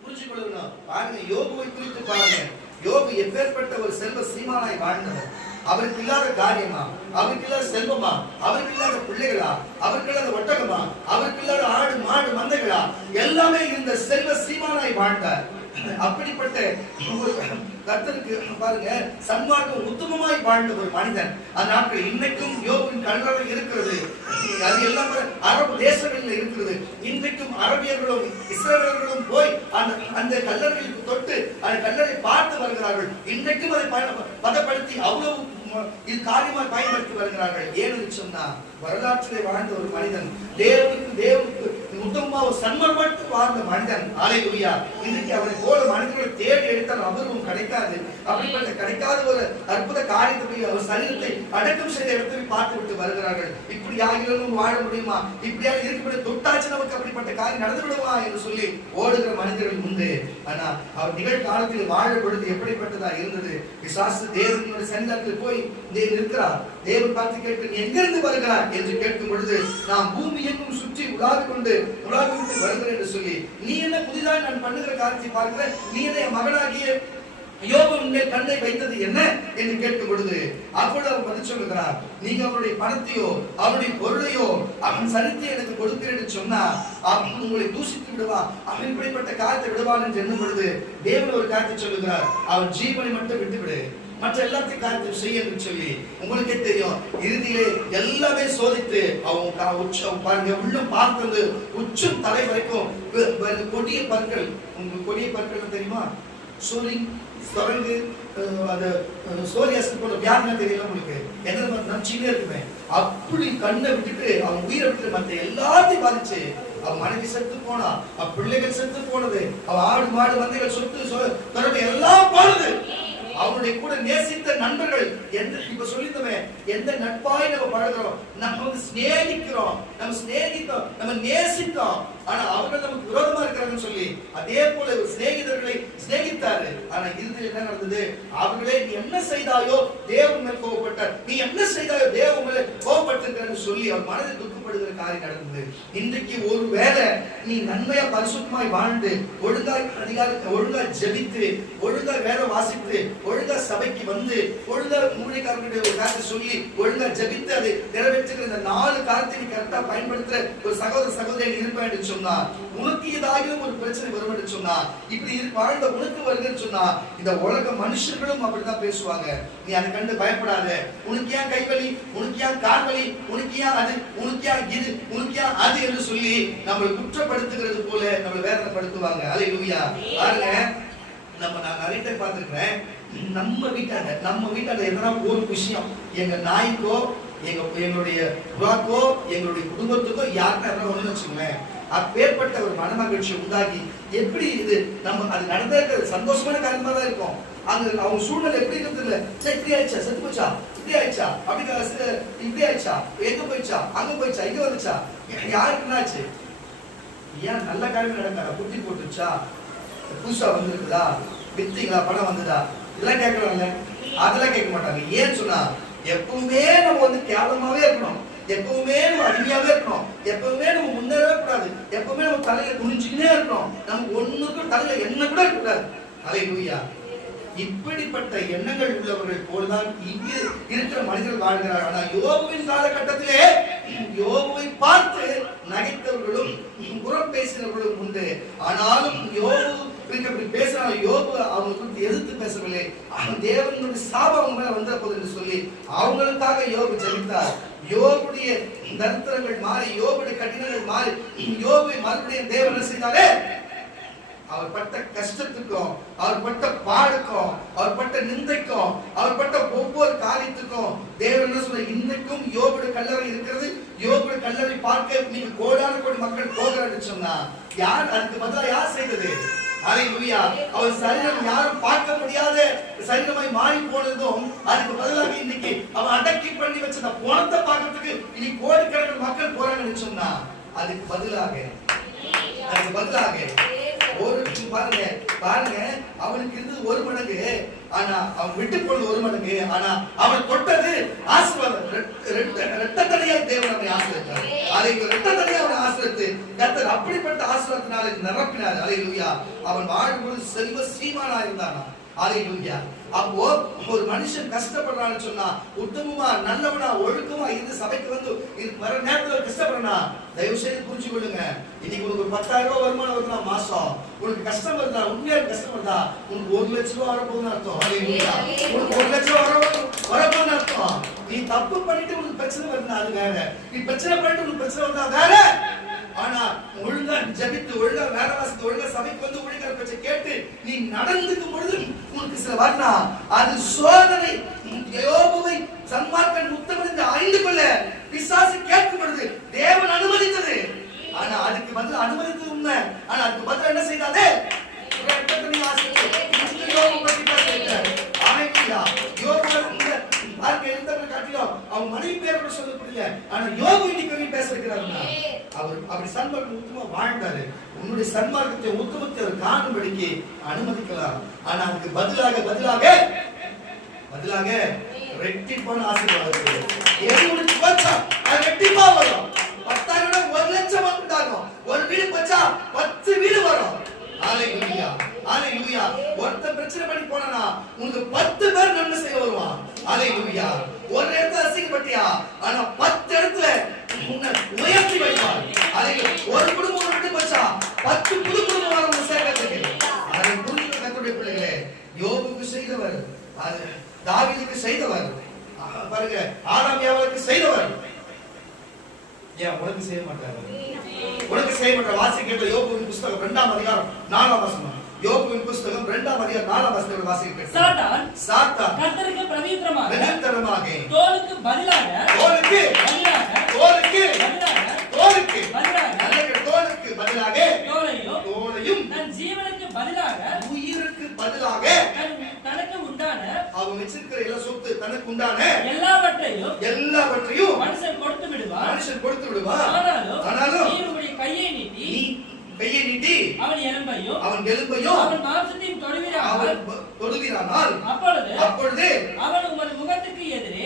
புரிஞ்சு கொள்ளணும். பாருங்க, யோபுவை குறித்து பாருங்க. யோபு எப்பேற்பட்ட ஒரு செல்வ சீமானாய் வாழ்ந்தவர். அவருக்கு இல்லாத காரியமா, அவருக்கு இல்லாத செல்வமா, அவருக்கு இல்லாத பிள்ளைகளா, அவருக்கு இல்லாத ஒட்டகமா, அவருக்கு இல்லாத ஆடு மாடு மந்தைகளா, எல்லாமே இந்த செல்வ சீமானாய் வாழ்ந்தார். அப்படிப்பட்ட கர்த்தருக்கு பாருங்க, சன்மார்க்கம் உத்தமமாய் வாழ்ந்த ஒரு மனிதன். அந்த நாட்கள் இன்னைக்கும் யோபுவின் கல்லறை இருக்கிறது. அது எல்லாம் அரபு தேசங்களில் இருக்கிறது. இன்றைக்கும் அரபியர்களும் இஸ்ரேலர்களும் போய் அந்த கல்லறைகளுக்கு தொட்டு அந்த கல்லறை பார்த்து வருகிறார்கள். இன்றைக்கும் அதை பதப்படுத்தி அவ்வளவு இது காரியமாக பயன்படுத்தி வருகிறார்கள். ஏன்னு சொன்னா, வரலாற்றிலே வாழ்ந்த ஒரு மனிதன், தேவனுக்கு உத்தமமா ஒரு சன்மார்க்கப்பட்டு வாழ்ந்த மனிதன். ஹalleluya. இன்னைக்கு அவரை போல மனிதர்களை தேடி எடுத்தால் அவரும் கிடைக்காது. அப்படிப்பட்ட கிடைக்காத ஒரு அற்புத காரியத்தை அவர் சரீரத்தை அடக்கம் செய்த இடத்தை பார்த்து விட்டு வருகிறார்கள். இப்படி யாரும் வாழ முடியுமா, இப்படியாக இருக்கப்பட்ட தொட்டாச்சு நமக்கு அப்படிப்பட்ட காரியம் நடந்து விடுமா என்று சொல்லி ஓடுகிற மனிதர்கள் உண்டு. ஆனா அவர் நிகழ்காலத்தில் வாழ பொழுது எப்படிப்பட்டதா இருந்தது. பிசாசு தேவனுடைய சன்னிதானத்தில் போய் இருக்கிறார். தேவன் பார்த்து கேட்க, எங்கிருந்து வருகிறார் என்று கேட்கும் பொழுது, நாம் பூமி எங்கும் சுற்றி உலாவிக் கொண்டு வருகிறேன் என்று சொல்லி, நீ என்ன புதிதாக நான் பண்ணுகிற காரியத்தை பார்க்கிற, நீ என்ன மகனாகிய யோபுவின் மேல் கண்ணை வைத்தது என்ன என்று கேட்கும் பொழுது, அப்பொழுது அவர் பதில் சொல்லுகிறார், நீங்க அவருடைய பணத்தையோ அவருடைய பொருளையோ அவன் சரித்தை எனக்கு கொடுப்பேன் என்று சொன்னா அவன் உங்களை தூசித்து விடுவா, அவன் இப்படிப்பட்ட காரியத்தை விடுவான் என்று எண்ணும் பொழுது தேவன் ஒரு காரியத்தை சொல்லுகிறார், அவன் ஜீவனை மட்டும் விட்டுவிடு, மற்ற எல்லாத்தையும் காரியத்தை செய்ய என்று சொல்லி. உங்களுக்கே தெரியும், இறுதியிலே எல்லாமே சோதித்து அவங்க உச்சம் பாருங்க, உள்ளம் பார்த்தது உச்சம் தலை வரைக்கும் கொடிய பற்கள். உங்களுக்கு கொடிய பற்கள் தெரியுமா? சொரங்கு, அந்த சோரியாஸ்க்கு போல வியாதினா தெரியல உங்களுக்கு, என்ன நச்சுனே இருக்குமே. அப்படி கண்ணை விட்டுட்டு அவன் உயிரை விட்டு மற்ற எல்லாத்தையும் பாதிச்சு, அவன் மனைவி செத்து போனா, அவன் பிள்ளைகள் செத்து போனது, அவன் ஆடு மாடு மந்தைகள் சொத்து எல்லாம் போனது. அவனுடைய கூட நேசித்த நண்பர்கள் இப்ப சொல்லித்தமே, எந்த நட்பாய் நம்ம பழகிறோம், நம்ம வந்து சிநேகிக்கிறோம், நம்ம நேசித்தோம், ஆனா அவர்கள் நமக்கு விரோதமா இருக்கிறாங்கன்னு சொல்லி அதே போல ஒரு சிநேகிதர்களை சிநேகித்தாரு. ஆனா இறுதியில் என்ன நடந்தது? அவர்களே நீ என்ன செய்தாயோ தேவன் மேல் கோபப்பட்டார், நீ என்ன செய்தாயோ தேவன் மேல கோபப்பட்டிருக்கிறன்னு சொல்லி அவர் மனதில் துக்கப்படுகிற காரியம் நடந்தது. இன்றைக்கு ஒரு வேளை நீ நன்மையா பரிசுத்தமாய் வாழ்ந்து ஒழுங்கா ஜெபித்து ஒழுங்கா வேலை வாசித்து ஒழுங்கா சபைக்கு வந்து ஒழுங்கா ஊழியக்காரர்களுடைய ஒரு காரியத்தை சொல்லி ஒழுங்கா ஜெபித்து அதை நிறைவேற்றுகிற இந்த 4 காரியத்தை நீ கரெக்டா பயன்படுத்துற ஒரு சகோதரி இருப்பேன் என்று சொன்னா, உனக்கு ஏதாகிலும் ஒரு பிரச்சனை வரும் என்று சொன்னா, இப்படி வாழ்ந்த உனக்கு வருதுன்னு சொன்னா, இந்த உலக மனுஷர்களும் அப்படிதான் பேசுவாங்க. நீ அதை கண்டு பயப்படாத. உனக்கு ஏன் கைவலி, உனக்கு ஏன் கால்வலி, உனக்கு ஏன் அது, உனக்கு ஏன் இது, உனக்கு ஏன் அது என்று சொல்லி நம்மளை குற்றப்படுத்துகிறது போல நம்மளை வேதனைப்படுத்துவாங்க. ஹல்லேலூயா. பாருங்க, நான் நிறைய பேர் பார்த்திருக்கிறேன், நம்ம வீட்டாண்ட எதனா ஒரு விஷயம், எங்க நாய்க்கோ எங்களுடைய புறாக்கோ எங்களுடைய குடும்பத்துக்கோ யாருக்கா ஒண்ணு வச்சுக்கோங்களேன், அப்பேற்பட்ட ஒரு மனமகிழ்ச்சி உண்டாகி எப்படி இது நம்ம அது நடந்திருக்கிறது சந்தோஷமான காரியமா தான் இருக்கும். அது அவங்க சூழ்நிலை எப்படி இருக்கிறது, இப்படி ஆயிடுச்சா, செத்து போச்சா, இப்படி ஆயிடுச்சா, அப்படி இப்படி ஆயிடுச்சா, எங்க போயிடுச்சா, அங்க போயிடுச்சா, இங்க வந்துச்சா, யாருக்கு என்னாச்சு, ஏன் நல்ல காரியம் நடக்காத, குட்டி போட்டுச்சா, புதுசா வந்திருக்குதா, வித்தீங்களா, பணம் வந்ததா, இதெல்லாம் கேட்கறாங்க. அதெல்லாம் கேட்க மாட்டாங்க. ஏன் சொன்னா, எப்பவுமே நம்ம வந்து கேவலமாவே இருக்கணும், எப்பவுமே நம்ம அடிமையாவே இருக்கணும், எப்பவுமே நம்ம முன்னேறவே கூடாது, எப்பவுமே நம்ம தலையில குனிஞ்சுக்கினே இருக்கணும், நமக்கு ஒண்ணுக்கும் தலையில எண்ணெய் கூட இருக்கக்கூடாது. ஹல்லேலூயா. இப்படிப்பட்ட எண்ணங்கள் உள்ளவர்கள் போலதான் இங்கு இருக்கிற மனிதர்கள் வாழ்கிறார். ஆனா யோபுவின் காலகட்டத்திலே யோபுவை பார்த்து நகைத்தவர்களும் புறம் பேசினவர்களும் உண்டு. ஆனாலும் யோபு அப்படி பேசினாலும் யோபு அவங்களுக்கு எதிர்த்து பேசவில்லை. அவன் தேவனுடைய சாபம் அவங்க மேல வந்த போது என்று சொல்லி அவங்களுக்காக யோபு ஜெபித்தார். யோபுடைய தரித்திரங்கள் மாறி, யோபுடைய கடினங்கள் மாறி, யோபை மறுபடியும் தேவன் என்ன செய்தாரே, அவர் பட்ட கஷ்டத்துக்கும், அவர் பட்ட பாடுக்கும், அவர் பட்ட நிந்தைக்கும், அவர் பட்ட ஒவ்வொரு காரியத்துக்கும் தேவன் என்ன சொல்ற, இன்னைக்கும் யோபுடைய கல்லறை இருக்கிறது. யோபுடைய கல்லறை பார்க்க நீங்க கோடான கோடி மக்கள் போகிறான்னு சொன்னா, யார் அதுக்கு பதிலா யார் செய்தது? ஹல்லேலூயா. அவர் சரீரம் யாரும் பார்க்க முடியாத சரீரமாய் மாறி போனதும் அதுக்கு பதிலாக இன்னைக்கு அவன் அடக்கி பண்ணி வச்ச போனத்தை பார்க்கறதுக்கு இனி கோடிக்கணக்கில் மக்கள் போறாங்கன்னு சொன்னா, அதுக்கு பதிலாக ஒரு பாருங்க அவனுக்கு இருந்தது 1 மடங்கு, ஆனா அவன் விட்டு போனது 1 மடங்கு. ஆனா அவன் தொட்டது ஆசீர்வாதம். இரட்டத்தனையா தேவன் அவனை ஆசீர்வதித்தார். அதை இரட்டத்தனையா அவனை ஆசீர்வதித்து கர்த்தர் அப்படிப்பட்ட ஆசீர்வாதத்தினால நிரப்பினார். ஹல்லேலூயா. அவன் வாழும்போது செல்வ சீமானா இருந்தானா. ஹல்லேலூயா. அப்போ ஒரு மனுஷன் கஷ்டப்படுறான்னு சொன்னா, உத்தமமா நல்லவனா ஒழுக்கமா இருந்து சபைக்கு வந்து வர நேரத்துல கஷ்டப்படுறா, தயவு செய்து புரிஞ்சு கொள்ளுங்க. இன்னைக்கு உனக்கு 10,000 ரூபாய் வருமானம் வருதா மாசம், உனக்கு கஷ்டம் வருதா, உண்மையா கஷ்டம் வருதா, உனக்கு 1 லட்சம் ரூபாய் வரப்போகுதுன்னு அர்த்தம். ஹல்லேலூயா. உனக்கு 1 லட்சம் வரப்போகுதுன்னு அர்த்தம். நீ தப்பு பண்ணிட்டு உனக்கு பிரச்சனை வருதுன்னா அது வேற, நீ பிரச்சனை பண்ணிட்டு உனக்கு பிரச்சனை வருதா வேற. ஆனா ஒழுங்கா ஜெபித்து, ஒழுங்கா வேற வாசித்து, ஒழுங்கா சபைக்கு வந்து ஒழுங்கா பேச்ச கேட்டு நீ நடந்துக்கும் பொழுது உனக்கு சில வரனா, அது சோதனை. யோபுவை சன்மார்க்கன் உத்தமன் என்று அறிந்து கொள்ள பிசாசு கேட்கும் பொழுது தேவன் அனுமதித்தது. ஆனா அதுக்கு பதில் அனுமதித்தது உண்மை, ஆனா அதுக்கு பதில் என்ன செய்தாலே, அவங்க மனைவி பேர் கூட சொல்லப்படல, ஆனா யோபு இன்னைக்கு பேசிருக்கிறாருன்னா அவர் அப்படி சன்மார்க்கம் உத்தமமா வாழ்ந்தாரு. உன்னுடைய சன்மார்க்கத்தை உத்தமத்தை அவர் காணும்படிக்கு அனுமதிக்கலாம். ஆனா அதுக்கு பதிலாக ரெட்டிப்பான ஆசீர்வாதம். எது உனக்கு போச்சா அது ரெட்டிப்பா வரும். 10,000 1 லட்சம் உண்டாகும். ஒரு வீடு போச்சா 10 வீடு வரும். ஹல்லேலூயா. ஹல்லேலூயா. ஒருத்தன் பிரச்சனை பண்ணி போனானா உனக்கு 10 பேர் நன்மை செய்ய வருவான். ஹல்லேலூயா. ஒரு இடத்துல அசிங்கப்பட்டியா, ஆனா 10 இடத்துல உன்னை உயர்த்தி வைப்பான். ஹல்லேலூயா. ஒரு குடும்பம் விட்டு போச்சா 10 புது குடும்பம் வரும் சேர்க்கிறதுக்கு. அதை புரிஞ்சுக்க கர்த்தருடைய பிள்ளைகளே, யோபுக்கு செய்தவர், அது தாவீதுக்கு செய்தவர், பாருங்க ஆதாம் ஏவாளுக்கு செய்தவர், ஏன் உனக்கு செய்ய மாட்டாரு? உனக்கு செய்ய மாட்டார். வாசிக்கிற யோபுவின் புத்தகம் 2ஆம் அதிகாரம் 4ஆம் வசனம். யோபுவின் புத்தகம் 2ஆம் அதிகாரம் 4ஆம் வசனத்தை வாசிக்கிறேன். சாத்தான் கர்த்தருக்கு பிரதியுத்தரமாக தோலுக்கு பதிலாக தோலையும் தன் ஜீவனுக்கு பதிலாக உயிருக்கு பதிலாக தனக்கு உண்டான அவன் வச்சிருக்கிற எல்லா சொத்து தனக்கு உண்டான எல்லாவற்றையும் மனுஷன் கொடுத்து விடுவான். ஆனாலும் நீ உன்னுடைய கையை நீட்டி அவன் எலும்பையும் அவன் மாம்சத்தையும் தொடுகிறானால் அப்பொழுது அவன் உமது முகத்துக்கு எதிரே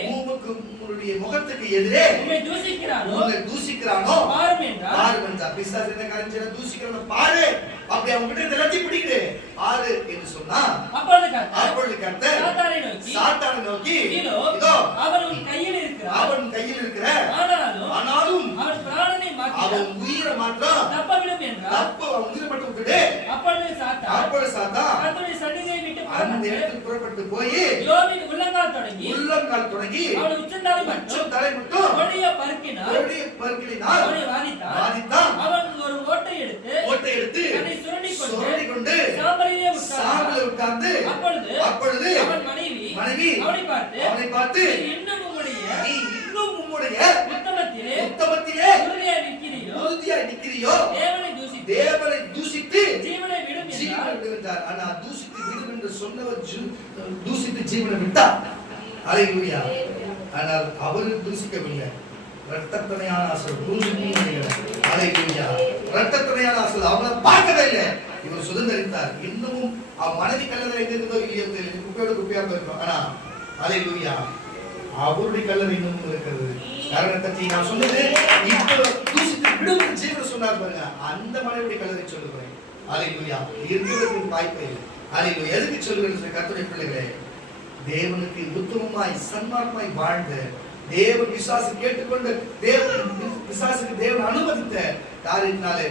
முகத்துக்கு எதிரே உம்மை தூசிக்கிறானோ பாரும் என்றார். பிசாசு என்ன காரியம் செய்யற? தூசிக்கிறவனை பாரு, அப்படி அவங்க கிட்ட நிலத்தி பிடிக்குது பாரு என்று சொன்னா, அப்பொழுது கர்த்தர் சாத்தானை நோக்கி இதோ அவன் உன் கையில் இருக்கிற ஆனாலும் அவன் பிராணனை மாற்றி அவன் உயிரை மாற்றம் தப்பவிடும் என்றார். அவன் உயிரை மட்டும் விட்டுடு. அப்பொழுது சாத்தான் கர்த்தருடைய சந்நிதியை விட்டு புறப்பட்டு போய் யோபின் உள்ளங்கால் தொடங்கி அவன் உச்சந்தலை மட்டும் கொடிய பருக்கினால் அவனை வாதித்தான். அவன் ஒரு ஓட்டை எடுத்து தன்னை சுரண்டிக் கொண்டு சாம்பலிலே உட்கார்ந்து அப்பொழுது அவன் மனைவி அவனை பார்த்து இன்னும் உம்முடைய உத்தமத்திலே உறுதியாய் நிற்கிறியோ தேவனை தூசித்து ஜீவனை விடும் என்றார். ஆனா தூசித்து விடும் என்று சொன்னவர் தூசித்து ஜீவனை விட்டார். ஹல்லேலூயா. ஆனால் அவர் தூசிக்கவில்லை. இரட்டத்தனையான ஆசீர்வாதம். ஹல்லேலூயா. இரட்டத்தனையான ஆசீர்வாதம் அவரை பார்க்கவே இல்லை. இவர் சுதந்திரித்தார். இன்னமும் அவன் மனைவி கல்லறை எங்க இருந்தோ இல்லையோ குப்பையா போயிருக்கோம். ஆனா ஹல்லேலூயா, அவருடைய கல்லறை இன்னமும் இருக்கிறது. காரணத்தை நான் சொன்னது இப்போ தூசித்து விடும் ஜீவனை சொன்னார் பாருங்க, அந்த மனைவியுடைய கல்லறை சொல்லுகிறேன். ஹல்லேலூயா. இருக்கிறதுக்கு வாய்ப்பே இல்லை. ஹல்லேலூயா. எதுக்கு சொல்லுகிறேன்? கர்த்தருடைய பிள்ளைகளே, தேவனுக்கு உத்தமமாய் சன்மார்க்கமாய் வாழ்ந்த தேவன் விசுவாசி கேட்டுக்கொண்டு விசுவாசிக்கு தேவன் அனுமதித்த காரியத்தினாலே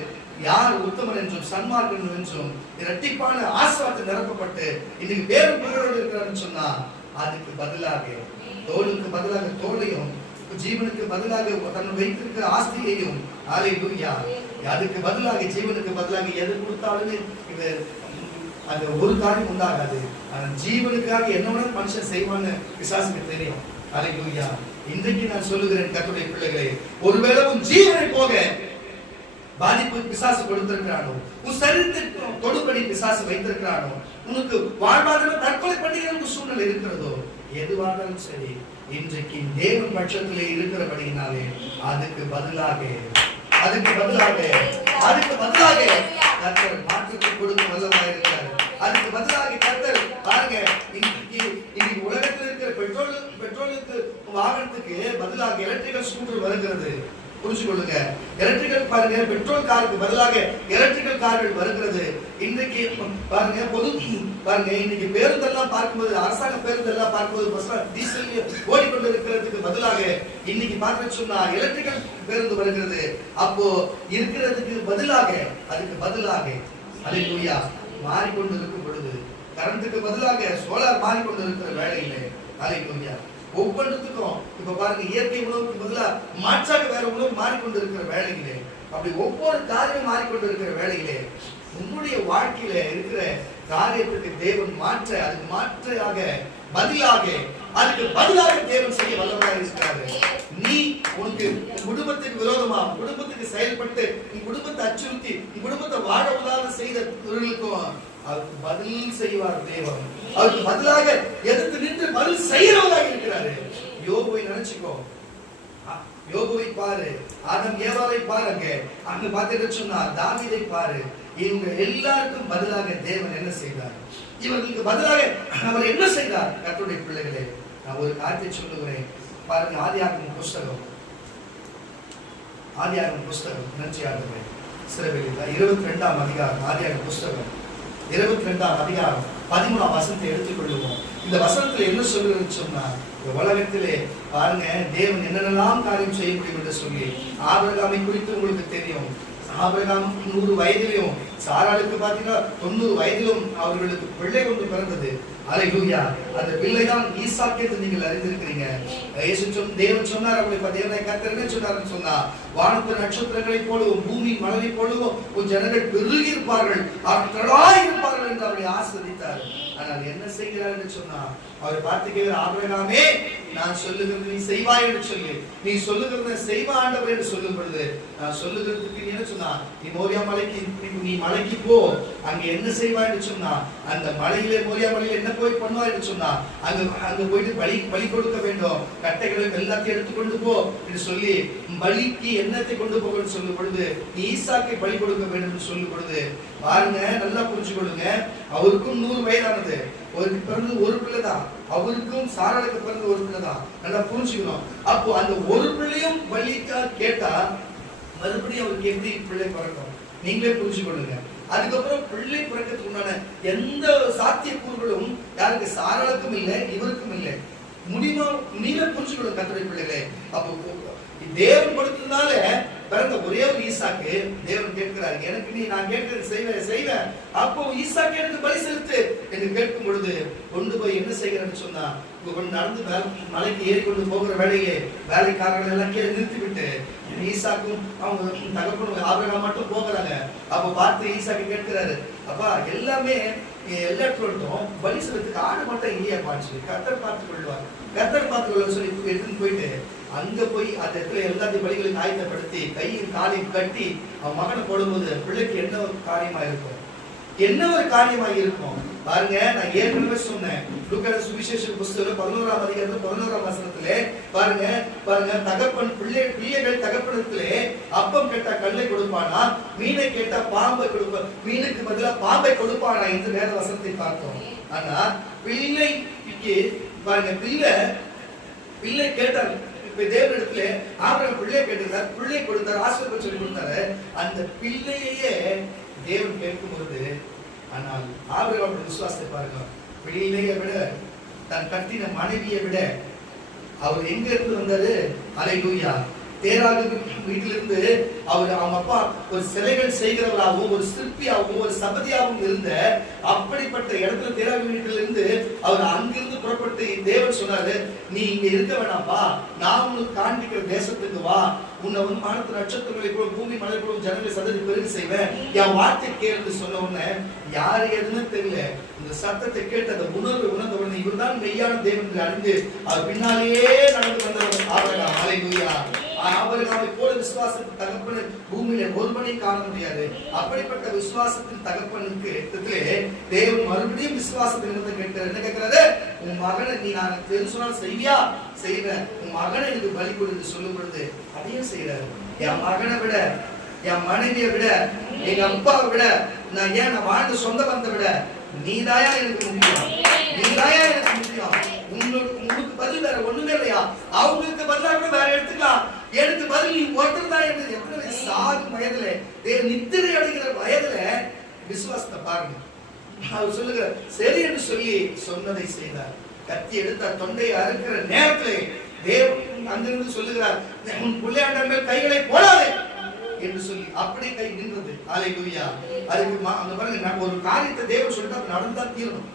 யார் உத்தமன் என்றும் சன்மார்க்கன் என்றும் இரட்டிப்பான ஆசீர்வாதத்தை நிரப்பப்பட்டு இன்னைக்கு வேறு புகழோடு இருக்கிறான்னு சொன்னா, அதுக்கு பதிலாக தோலுக்கு பதிலாக தோலையும், ஜீவனுக்கு பதிலாக தன் வைத்திருக்கிற ஆஸ்தியையும், ஹalleluya, அதுக்கு பதிலாக ஜீவனுக்கு பதிலாக எது கொடுத்தாலும் இது அந்த ஒரு காரியம் உண்டாகாது. ஆனா ஜீவனுக்காக என்ன மனுஷன் செய்வான்னு பிசாசுக்கு தெரியும். ஹalleluya. இன்றைக்கு நான் சொல்லுகிறேன் கர்த்தருடைய பிள்ளைகளே, ஒருவேளை உன் ஜீவனை போக பாதிப்பு பிசாசு கொடுத்திருக்கிறானோ, உன் சரீரத்தை தொடுபடி பிசாசு வைத்திருக்கிறானோ, உனக்கு வாழ்வாதாரம் தற்கொலை பண்ணுகிற சூழ்நிலை இருக்கிறதோ, எதுவானாலும் சரி, இன்றைக்கு தேவன் பட்சத்திலே இருக்கிறபடியினாலே அதுக்கு பதிலாக கர்த்தர் மாற்றத்தை கொடுக்க வல்லவராய் இருக்கிறார். அதுக்கு பதிலாக கர்த்தர் பாருங்க, இன்னைக்கு உலகத்தில் இருக்கிற பெட்ரோலுக்கு வாகனத்துக்கு பதிலாக எலக்ட்ரிக்கல் ஸ்கூட்டர் வருகிறது. புரிஞ்சு கொள்ளுங்க. எலக்ட்ரிக்கல் பாருங்க, பெட்ரோல் காருக்கு பதிலாக எலக்ட்ரிக்கல் கார்கள் வருகிறது. இன்றைக்கு பாருங்க பாருங்க, இன்னைக்கு பேருந்தெல்லாம் பார்க்கும்போது, அரசாங்க பேருந்தெல்லாம் பார்க்கும்போது டீசல் ஓடிக்கொண்டு இருக்கிறதுக்கு பதிலாக இன்னைக்கு பார்க்க சொன்னா எலக்ட்ரிக்கல் பேருந்து வருகிறது. அப்போ இருக்கிறதுக்கு பதிலாக அதுக்கு பதிலாக ஹalleluya மாறிக்கொண்டு இருக்கும் பொழுது, கரண்ட்டுக்கு பதிலாக சோலார் மாறிக்கொண்டு இருக்கிற வேளையிலே ஹalleluya ஒவ்வொன்றுத்துக்கும் இப்ப பாருங்க, இயற்கை உணவுக்கு பதிலா மாற்றாக வேற உணவு மாறிக்கொண்டு இருக்கிற வேளையிலே, அப்படி ஒவ்வொரு காரியம் மாறிக்கொண்டு இருக்கிற வேளையிலே உங்களுடைய வாழ்க்கையில இருக்கிற காரியத்துக்கு தேவன் அதுக்கு மாற்றாக அதுக்கு பதிலாக தேவன் செய்ய வல்லவராக இருக்கிறாரு. நீ உனக்கு குடும்பத்துக்கு விரோதமா, குடும்பத்துக்கு செயல்பட்டு உன் குடும்பத்தை அச்சுறுத்தி உன் குடும்பத்தை வாழ விடாத செய்தவர்களுக்கும் அதுக்கு பதில் செய்வார் தேவன். அதுக்கு பதிலாக எதிர்த்து நின்று பதில் செய்யறவராக இருக்கிறாரு. யோபுவை நினைச்சுக்கோ, யோபுவை பாரு, ஆதம் ஏவாளை பாருங்க, அங்க பார்த்துட்டு சொன்னா தாவீதை பாரு. இவங்க எல்லாருக்கும் பதிலாக தேவன் என்ன செய்தார்? இவர்களுக்கு பதிலாக அவர் என்ன செய்தார்? கர்த்தருடைய பிள்ளைகளே, நான் ஒரு காரியத்தை சொல்லுகிறேன் பாருங்க. ஆதியாகமம் புஸ்தகம் நினைச்சியாகவே சிறப்பில் 22ஆம் அதிகாரம், ஆதியாகமம் புஸ்தகம் 22ஆம் அதிகாரம் 13ஆம் வசனத்தை எடுத்துக்கொள்ளுவோம். இந்த வசனத்துல என்ன சொல்லுன்னு சொன்னா, இந்த உலகத்திலே பாருங்க தேவன் என்னென்னலாம் காரியம் செய்ய முடியும் என்று சொல்லி, ஆபிரகாமை குறித்து உங்களுக்கு தெரியும். ஆபிரகாம் 100 வயதிலும், சாராளுக்கு பாத்தீங்கன்னா 90 வயதிலும் அவர்களுக்கு பிள்ளை ஒன்று பிறந்தது. ஹalleluya. அந்த பிள்ளைதான் ஈசாக் என்று நீங்கள் அறிந்திருக்கிறீங்க. தேவன் சொன்னார், அவங்களை தேவனை கர்த்தர் என்ன சொன்னார்னு சொன்னா, வானத்து நட்சத்திரங்களை போலவும் பூமி மலரை போலவும் உன் ஜனங்கள் பெருகி இருப்பார்கள், அவர்களாய் இருப்பார்கள் என்று அவரை ஆசீர்வதித்தார். ஆனால் என்ன செய்கிறார் என்று சொன்னா, அவர் பார்த்துக்கிற ஆபிரகாமே, நான் சொல்லுகிறது நீ செய்வாய் என்று சொல்லி, நீ சொல்லுகிறத செய்வா ஆண்டவர் என்று சொல்லும் பொழுது, நான் சொல்லுகிறதுக்கு என்ன சொன்னா, நீ மோரியா மலைக்கு நீ மலைக்கு போ, அங்க என்ன செய்வாய் என்று சொன்னா, அந்த மலையிலே மோரியா மலையில என்ன போய் பண்ணுவாய் என்று சொன்னா, அங்க போயிட்டு பலி கொடுக்க வேண்டும், கட்டைகளை எல்லாத்தையும் எடுத்துக்கொண்டு போ என்று சொல்லி, பலிக்கு என்னத்தை கொண்டு போகணும்னு சொல்லும் பொழுது, நீ ஈசாக்கை பலி கொடுக்க வேண்டும் என்று சொல்லும் பொழுது, பாருங்க நல்லா புரிஞ்சு கொள்ளுங்க, அவருக்கும் 100 வயதானது, அவருக்கு பிறந்து ஒரு பிள்ளை தான், அவருக்கும் சாராளுக்கு பிறந்த ஒரு பிள்ளை தான், நல்லா புரிஞ்சுக்கணும். அப்போ அந்த ஒரு பிள்ளையும் பலிக்கா கேட்டா மறுபடியும் அவருக்கு எப்படி பிள்ளை பிறக்கும்? நீங்களே புரிஞ்சு கொள்ளுங்க. அதுக்கப்புறம் பிள்ளை பிறக்கிறதுக்கு உண்டான எந்த சாத்தியக்கூறுகளும் யாருக்கு? சாராளுக்கும் இல்லை, இவருக்கும் இல்லை. முடியுமா? நீங்களே புரிஞ்சு கொள்ளுங்க கர்த்தருடைய பிள்ளைகளே. அப்போ தேவன் கொடுத்ததுனால பிறந்த ஒரே ஒரு ஈசாக்கு தேவன் கேட்கிறாரு, எனக்கு நான் கேட்கிறது செய்வேன். அப்போ ஈசாக்கு எனக்கு பலி செலுத்து என்று கேட்கும் பொழுது கொண்டு போய் என்ன செய்கிறேன்னு சொன்னா, நடந்து மலைக்கு ஏறி கொண்டு போகிற வேலையிலே வேலைக்காரர்கள் எல்லாம் கீழே நிறுத்திவிட்டு ஈசாக்கும் அவங்க தகப்பனும் ஆபிரகாம் மட்டும் போகிறாங்க. அப்ப பார்த்து ஈசாக்கு கேட்கிறாரு, அப்பா எல்லாமே எல்லாத்தோட்டும் பலி செலுத்துக்கு ஆடு மட்டும் இல்லையா பாச்சு, கர்த்தர் பார்த்து கொள்வார், கர்த்தர் பார்த்து கொள்வார் சொல்லி எடுத்துன்னு போயிட்டு அங்க போய் அந்த இடத்துல எல்லாத்தையும் பலிகளையும் ஆயத்தப்படுத்தி கையும் காலையும் கட்டி அவன் மகனை போடும்போது பிள்ளைக்கு என்ன ஒரு காரியமா இருக்கும்? என்ன ஒரு காரியமா இருக்கும் பாருங்க. நான் ஏற்கனவே சொன்னேன், லூக்கா சுவிசேஷ புஸ்தகம் 11ஆம் அதிகாரம் 11ஆம் வசனத்திலே பாருங்க தகப்பன் பிள்ளைகள் தகப்பனத்திலே அப்பம் கேட்டா கல்லை கொடுப்பானா, மீனை கேட்டா பாம்பை கொடுப்பான், மீனுக்கு பதிலாக பாம்பை கொடுப்பானா என்று வேத வசனத்தை பார்த்தோம். ஆனா பிள்ளைக்கு பாருங்க, பிள்ளை கேட்டார். இப்ப தேவனிடத்துல ஆபிரகாம் பிள்ளை கேட்டிருந்தார், பிள்ளை கொடுத்தார், ஆசீர்வாதம் சொல்லி கொடுத்தாரு. அந்த பிள்ளையே தேவன் கேட்கும் பொழுது, ஆனால் ஆபிரகாம் விசுவாசத்தை பாருங்க, பிள்ளையை விட தன் கட்டின மனைவியை விட அவர் எங்க இருந்து வந்தாரு? ஹல்லேலூயா. தேராகு வீட்டிலிருந்து அவங்க அப்பா ஒரு சிலைகள் செய்கிறவராகவும் ஒரு சிற்பியாகவும் ஒரு சபதியாகவும் இருந்த அப்படிப்பட்ட இடத்துல தேராகு வீட்டிலிருந்து அவர் அங்கிருந்து புறப்பட்டு தேவன் சொன்னாரு, நீ இங்க இருக்க வேணாம்பா, நான் உனக்கு காண்பிக்கிற தேசத்துக்கு வா, உன்னை வந்து வானத்து நட்சத்திரங்களை கூட பூமி மலை கூட ஜனங்களை சந்ததி பெருகு செய்வேன், என் வார்த்தை கேள்வி சொன்ன உடனே யாரு எதுன்னு தெரியல, இந்த சத்தத்தை கேட்டு அந்த உணர்வு உணர்ந்த உடனே இவர்தான் மெய்யான தேவன் என்று அறிந்து அவர் பின்னாலேயே நடந்து வந்தவர் ஆபிரகாம். ஹல்லேலூயா. ஆபிரகாமை போல விசுவாசத்தின் தகப்பன் பூமியில ஒருவனை காண முடியாது. அப்படிப்பட்ட விசுவாசத்தின் தகப்பனுக்கு தேவன் மறுபடியும் விசுவாசத்தின் நிமித்தம் கேட்கிறார். என்ன கேட்கிறாரு? உன் மகனை நீ நான் சொன்னால் செய்வியா? செய்வேன். உன் மகனை எனக்கு பலி கொடுத்து சொல்லும் பொழுது அதையும் செய்யறாரு. என் மகனை விட, என் மனைவியை விட, எங்க அப்பாவை விட, நான் வாழ்ந்த சொந்த பந்த விட நீதாயா எனக்கு முக்கியம், நீதாயா எனக்கு முக்கியம். உங்களுக்கு பதில் வேற ஒண்ணுமே இல்லையா? அவங்களுக்கு பதிலா கூட வேற எடுத்துக்கலாம், எனக்கு பதில் நீ ஒருத்தர் தான். என்று எத்தனை சாகும் வயதுல, நித்திரை அடைகிற வயதுல விசுவாசத்தை பாருங்க. அவர் சொல்லுங்க சரி என்று சொல்லி சொன்னதை செய்தார். கத்தி எடுத்தார், தொண்டையை அறுக்கிற நேரத்திலே தேவன் அங்கிருந்து சொல்லுகிறார், உன் பிள்ளையாண்ட மேல் கைகளை போடாதே என்று சொல்லி அப்படியே கை நின்றது. ஹல்லேலூயா. அதுக்கு அங்க பாருங்க, நான் ஒரு காரியத்தை தேவன் சொல்லிட்டு அது நடந்தா தீரணும்.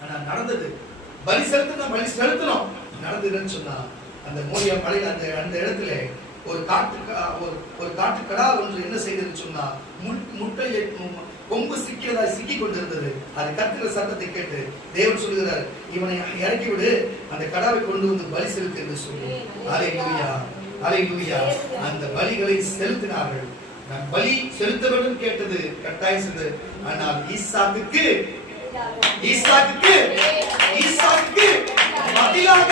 ஆனா நடந்தது. பலி செலுத்தணும் நடந்ததுன்னு சொன்னா அந்த மோரியா மலையில அந்த இடத்துல ஒரு காட்டுக்கடா ஒன்று என்ன செய்ததுன்னு சொன்னா முட்டையை கொம்பு சிக்கி கொண்டிருந்தது. அது கத்துக்கிற சத்தத்தை கேட்டு தேவன் சொல்லுகிறார், இவனை இறக்கி விடு, அந்த கடாவை கொண்டு வந்து பலி செலுத்து என்று சொல்லி. ஹல்லேலூயா, ஹல்லேலூயா. அந்த பலிகளை செலுத்தினார்கள். நான் பலி செலுத்த வேண்டும் கேட்டது கட்டாயம் செய்தது. ஆனால் ஈசாக்குக்கு பதிலாக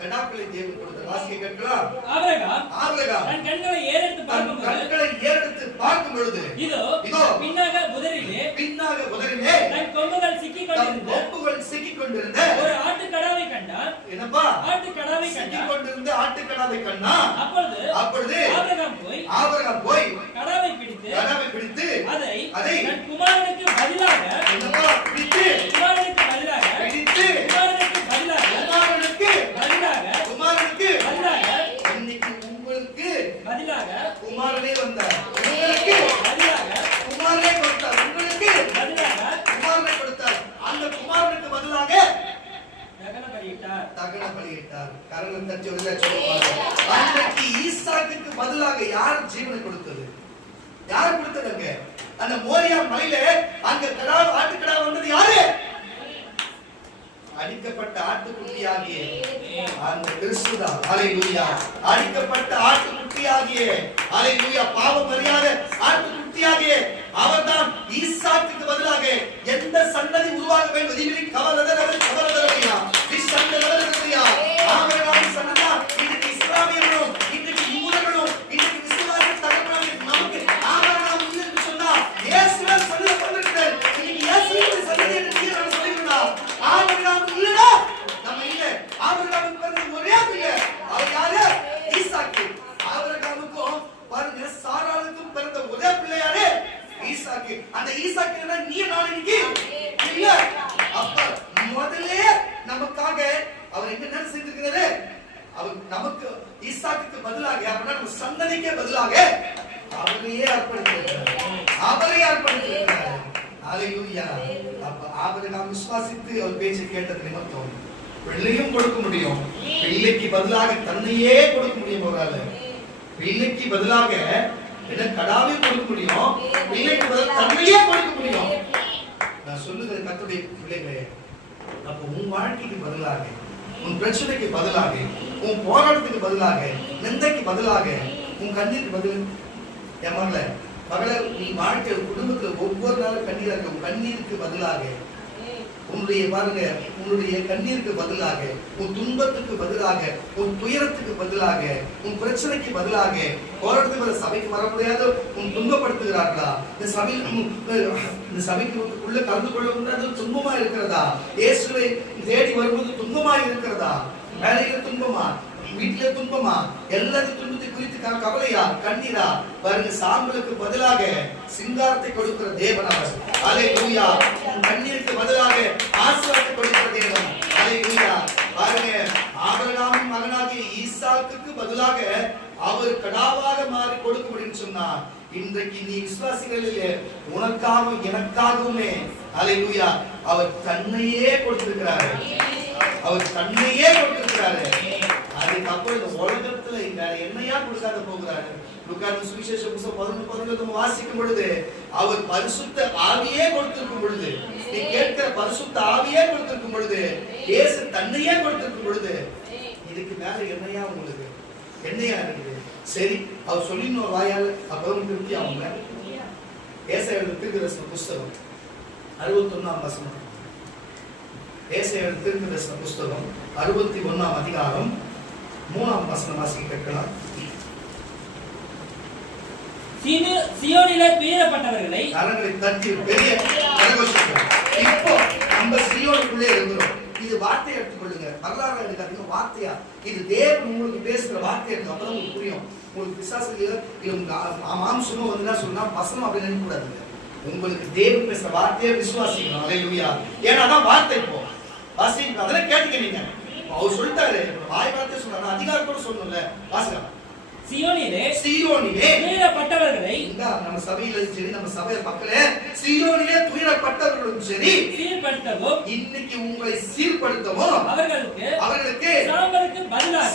கடாக்களை தேவன் கொடுத்த வாசியை கேட்கலாம். ஆபிரகாம் தன் கண்களை ஏறெடுத்து பார்க்கும் பொழுது இதோ பின்னாக புதரிலே தன் கொம்புகள் சிக்கிக் கொண்டிருந்த ஒரு ஆட்டுக்கடாவை கண்டார். என்னப்பா? ஆட்டுக்கடாவை சிக்கிக் கொண்டிருந்த ஆட்டுக்கடாவை கண்டா. அப்பொழுது ஆபிரகாம் போய் கடாவை பிடித்து அதை தன் குமாரனுக்கு பதிலாக இன்னைக்கு உங்களுக்கு பதிலாக குமாரனே வந்தார். உங்களுக்கு பதிலாக குமாரனே கொடுத்தார். உங்களுக்கு பதிலாக குமாரனை கொடுத்தார். அந்த குமாரனுக்கு பதிலாக தகன பலியிட்டார். கரங்களை தட்டி சொல்லுவாங்க. அன்னைக்கு ஈசாக்குக்கு பதிலாக யார் ஜீவனை கொடுத்தது? யார் கொடுத்ததுங்க? அந்த மோரியா மலையில அங்க ஆட்டுக்கடா வந்தது யாரு? அடிக்கப்பட்ட ஆட்டுக்குட்டியாகிய அந்த கிறிஸ்துதான். ஹல்லேலூயா. அடிக்கப்பட்ட ஆட்டுக்குட்டியாகிய, ஹல்லேலூயா, பாவம் அறியாத ஆட்டுக்குட்டியாகிய அவர்தான் ஈசாக்குக்கு பதிலாக எந்த சந்ததி உருவாக வேண்டும் என்பதை கவலையா ஆபிரகாமின் சந்ததியா இன்னைக்கு இஸ்லாமியர்களும் இன்னைக்கு யூதர்களும் இன்னைக்கு விசுவாச தகப்பனாக நமக்கு ஆபிரகாம் என்று சொன்னா இயேசுவின் சந்ததி வந்திருக்கிறது. இன்னைக்கு இயேசுவின் சந்ததி என்று நான் சொல்லிக்கிறேன். ஆபிரகாம் இல்லடா, நம்ம இல்ல. ஆபிரகாமுக்கு பிறந்த ஒரே பிள்ளை அவர் யாரு? ஈசாக்கு. ஆபிரகாமுக்கும் பாருங்க சாராளுக்கும் பிறந்த ஒரே பிள்ளை யாரு? ஈசாக்கு. அந்த ஈசாக்கு என்ன நீ நாளைக்கு இல்ல. அப்ப முதல்ல நமக்காக அவர் என்ன செஞ்சிருக்கிறாரு? அவர் நமக்கு ஈசாக்குக்கு பதிலாக அப்படின்னா நம்ம சந்ததிக்கே பதிலாக அவரையே அர்ப்பணிக்கிறார். ஹல்லேலூயா. அப்ப ஆபிரகாம் விசுவாசித்து அவர் பேச்சை கேட்டது நிமித்தம் பிள்ளையும் கொடுக்க முடியும். பிள்ளைக்கு பதிலாக தன்னையே கொடுக்க முடியும். அவரால் பிள்ளைக்கு பதிலாக கடாவை கொடுக்க முடியும். பிள்ளைக்கு பதிலாக தன்னையே கொடுக்க முடியும். நான் சொல்லுகிற கர்த்தருடைய பிள்ளைகளே, அப்ப உன் வாழ்க்கைக்கு பதிலாக, உன் பிரச்சனைக்கு பதிலாக, உன் போராட்டத்துக்கு பதிலாக, நிந்தைக்கு பதிலாக, உன் கண்ணீருக்கு பதில் என் மகள நீ வாழ்க்கை குடும்பத்துல ஒவ்வொரு நாளும் கண்ணீரா இருக்க. உன் கண்ணீருக்கு பதிலாக, உன்னுடைய பாருங்க, உன்னுடைய கண்ணீருக்கு பதிலாக, உன் துன்பத்துக்கு பதிலாக, உன் துயரத்துக்கு பதிலாக, உன் பிரச்சனைக்கு பதிலாக, போராட்டத்துக்கு சபைக்கு வர முடியாத உன் துன்பப்படுத்துகிறார்களா? இந்த சபைக்கு உள்ள கலந்து கொள்ள முடியாது துன்பமா இருக்கிறதா? இயேசுவை தேடி வரும்போது துன்பமா இருக்கிறதா? வேலையில துன்பமா, வீட்டில துன்பமா, எல்லாத்தையும் துன்பத்தை குறித்து கவலையா, கண்ணீரா? பாருங்க, சாம்பலுக்கு பதிலாக சிங்காரத்தை கொடுக்கிற தேவன் அவர். ஹல்லேலூயா. கண்ணீருக்கு பதிலாக ஆசீர்வாதத்தை கொடுக்கிற தேவன். ஹல்லேலூயா. பாருங்க, ஆபிரகாமின் மகனாகிய ஈசாக்குக்கு பதிலாக அவர் கடாவாக மாறி கொடுக்க முடியும் சொன்னார். இன்றைக்கு நீ விசுவாசிகளிலே உனக்காகவும் எனக்காகவுமே அல்லேலூயா அவர் தன்னையே கொடுத்திருக்கிறாரு. அவர் தன்னையே கொடுத்திருக்கிறாரு. அதுக்கப்புறம் இந்த உலகத்துல வேற என்னையா கொடுக்காத போகிறாரு. லூக்காஸ் சுவிசேஷ புத்தகம் 11:11 வாசிக்கும் பொழுது அவர் பரிசுத்த ஆவியே கொடுத்திருக்கும் பொழுது, நீ கேட்கிற பரிசுத்த ஆவியே கொடுத்திருக்கும் பொழுது, இயேசு தன்னையே கொடுத்திருக்கும் பொழுது, இதுக்கு மேல என்னையா உங்களுக்கு என்னையா இருக்குது? சரி, அவர் சொல்லின வாயால அப்பவும் திருப்தி ஆகுங்க. ஏசாயா தீர்க்கதரிசன புத்தகம் 61ஆம் வசனம். ஏசாயா தீர்க்கதரிசன புத்தகம் 61ஆம் அதிகாரம் 3ஆம் வசனம் வாசிக்க கேட்கலாம். சியோனிலே துயரப்பட்டவர்களை கரங்களை தட்டி பெரிய கரகோஷம். இப்போ நம்ம சியோனுக்குள்ளே இருக்கிறோம். இது வார்த்தையை எடுத்துக்கொள்ளுங்க. வரலாறு எடுக்காதீங்க, வார்த்தையா. இது தேவன் உங்களுக்கு பேசுற வார்த்தை எடுத்து அப்பதான் உங்களுக்கு புரியும். உங்களுக்கு பிசாசுகள் மாம்சமும் வந்து சொன்னா வசனம் அப்படின்னு நினைக்க கூடாதுங்க. உங்களுக்கு தேவன் பேசுற வார்த்தையை விசுவாசிக்கணும். அல்லேலூயா. ஏன்னா அதான் வார்த்தை. இப்போ வாசிக்க அதெல்லாம் கேட்டுக்க. நீங்க அவர் சொல்லிட்டாரு, வாய் வார்த்தை சொல்றாரு, அதிகாரத்தோட சொல்லணும்ல. வாசிக்கலாம். சியோனிலே துயரப்பட்டவர்களை, நம்ம சபையில சரி, நம்ம சபை மக்களே, சியோனிலே துயரப்பட்டவர்களும் சரி, சீர்படுத்தவும், இன்னைக்கு உங்களை சீர்படுத்தவும், அவர்களுக்கு சாம்பலுக்கு பதிலாக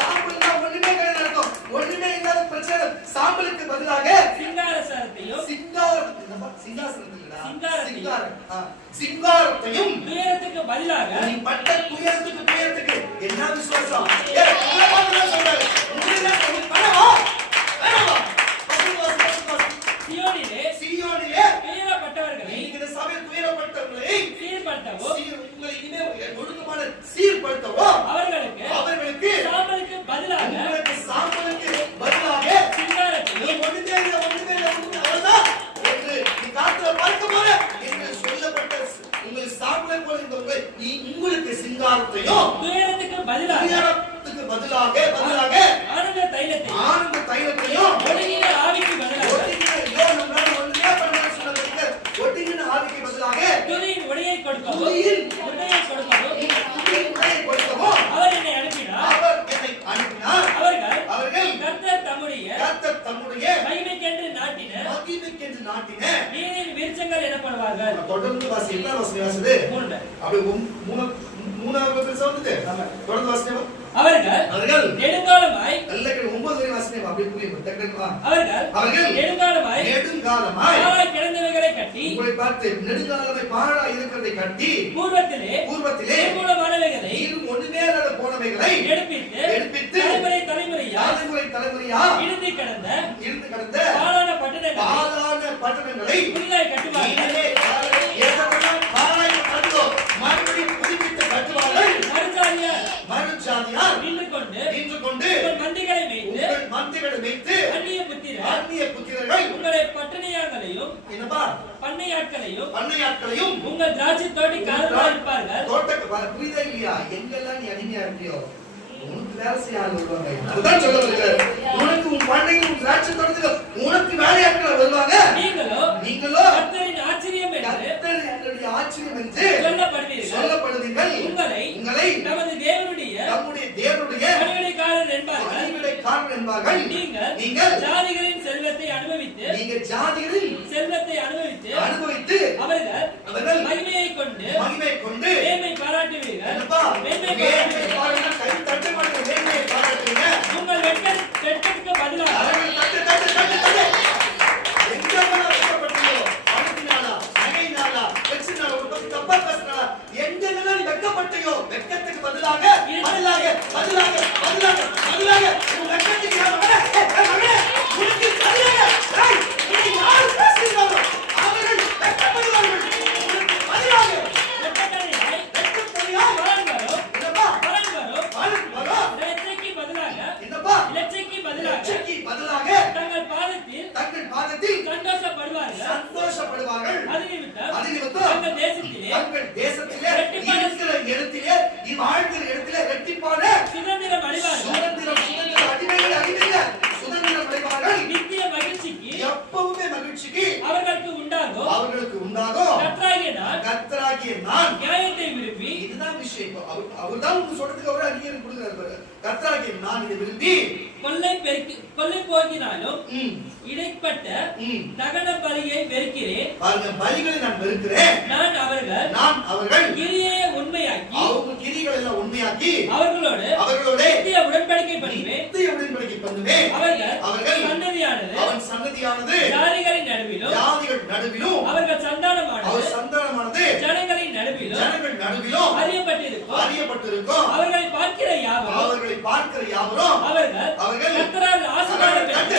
சாம்பல்னா ஒண்ணுமே கிடையாது அர்த்தம். ஒண்ணுமே இல்லாத பிரச்சனை. சாம்பலுக்கு பதிலாக சிங்காரத்தையும் துயரத்துக்கு பதிலாக நீ பட்ட துயரத்துக்கு என்ன விசுவாசம்? சியோனிலே துயரப்பட்டவர்களை, இந்த சபையில் துயரப்பட்டவர்களை சீர்படுத்தவும், உங்களை இனிமே ஒழுக்கமான சீர்படுத்தவும், அவர்களுக்கு சாம்பலுக்கு பதிலாக சிங்காரத்தையும் ஒண்ணுமே அவ்வளவுதான் என்று நீ காத்துல பார்க்க போற என்று சொல்லப்பட்ட உங்கள் சாம்பலை போல இந்த உங்களுக்கு சிங்காரத்தையும் துயரத்துக்கு பதிலாக ஆனந்த தைலத்தையும் ஒடுங்கின ஆவிக்கு பதிலாக துதியின் உடையை கொடுக்கவும் அவர் என்னை அனுப்பினார். அவர்கள் கர்த்தர் தம்முடைய மகிமைக்கென்று நாட்டின நீரின் விருட்சங்கள் எனப்படுவார்கள். தொடர்ந்து வாசி. என்ன வாசிது? அப்படி மூணாவது பேச வந்துட்டு தொடர்ந்து வாசினேவா? அவர்கள் நெடுங்காலமாய் 9 வரை வாசினேவா? அப்படி புரியுமா? அவர்கள் நெடுங்காலமாய் பாழாய் கிடந்தவைகளை கட்டி, உங்களை பார்த்து நெடுங்காலமாய் பாழாய் இருக்கிறதை கட்டி, பூர்வத்திலே நிர்மூலமானவைகளை ஒண்ணுமே இல்லாத போனவைகளை எடுப்பித்து தலைமுறையா இருந்து கிடந்த பாழான பட்டணங்களை புதிதாய் கட்டுவார்கள். மறுபடியும் புதுப்பித்து கட்டுவார்கள். மறுஜாதியார் நின்று கொண்டு மந்திகளை மேய்த்து அந்நிய புத்திரர்கள் உங்களை பட்டணியார்களையும் பண்ணையாட்களையும் உங்கள் திராட்சை தோட்டக்காரர்களாக இருப்பார்கள். புரியுதா இல்லையா? எங்கெல்லாம் நீ அடிமையா இருக்கியோ உனக்கு வேலை செய்ய ஆள் வருவாங்க. அதுதான் சொல்ல வருகிறார். உனக்கு உன் பண்ணையில் உன் திராட்சை தோட்டத்துக்கு உனக்கு வேலையாட்கள் வருவாங்க. நீங்களோ கர்த்தரின் ஆச்சரியம் என்று சொல்லப்படுவீர்கள். உங்களை நமது தேவனுடைய பணிவிடைக்காரர் என்பார்கள். நீங்கள் ஜாதிகளின் செல்வத்தை அனுபவித்து அவர்கள் மகிமையை கொண்டு மேன்மை பாராட்டுவீர்கள். உங்கள் வெட்கத்துக்கு பதிலாக வெட்கத்துக்கு பதிலாக தங்கள் பாதத்தில் சந்தோஷப்படுவார்கள். தங்கள் தேசத்திலே இருக்கிற இடத்திலே வாழ்கிற இடத்திலே இரட்டிப்பான சுதந்திரம் அடைவார்கள். நித்திய மகிழ்ச்சிக்கு எப்பவுமே மகிழ்ச்சிக்கு அவர்களுக்கு உண்டாகும். கர்த்தராகிய நான் அவருக்கு சொல்றதுக்கு அவரே அங்கீகாரம் கொடுக்கிறார். கர்த்தராகிய நான் இதை விரும்பி கொள்ளை போக்கினாலும் இடைப்பட்ட தகன பலியை வெறுக்கிறேன். பாருங்க, பலிகளை நான் வெறுக்கிறேன். நான் அவர்கள் கிரியை உண்மையாக்கி, அவங்க கிரிகளை எல்லாம் உண்மையாக்கி அவர்களோடு நித்திய உடன்படிக்கை பண்ணுவேன். அவர்கள் சன்னதியானது ஜாதிகளின் நடுவிலும் அவர்கள் சந்தானமானது ஜனங்களின் நடுவிலும் அறியப்பட்டிருக்கும். அவர்களை பார்க்கிற யாவரும் அவர்கள் கர்த்தரால் ஆசீர்வாதம் பெற்று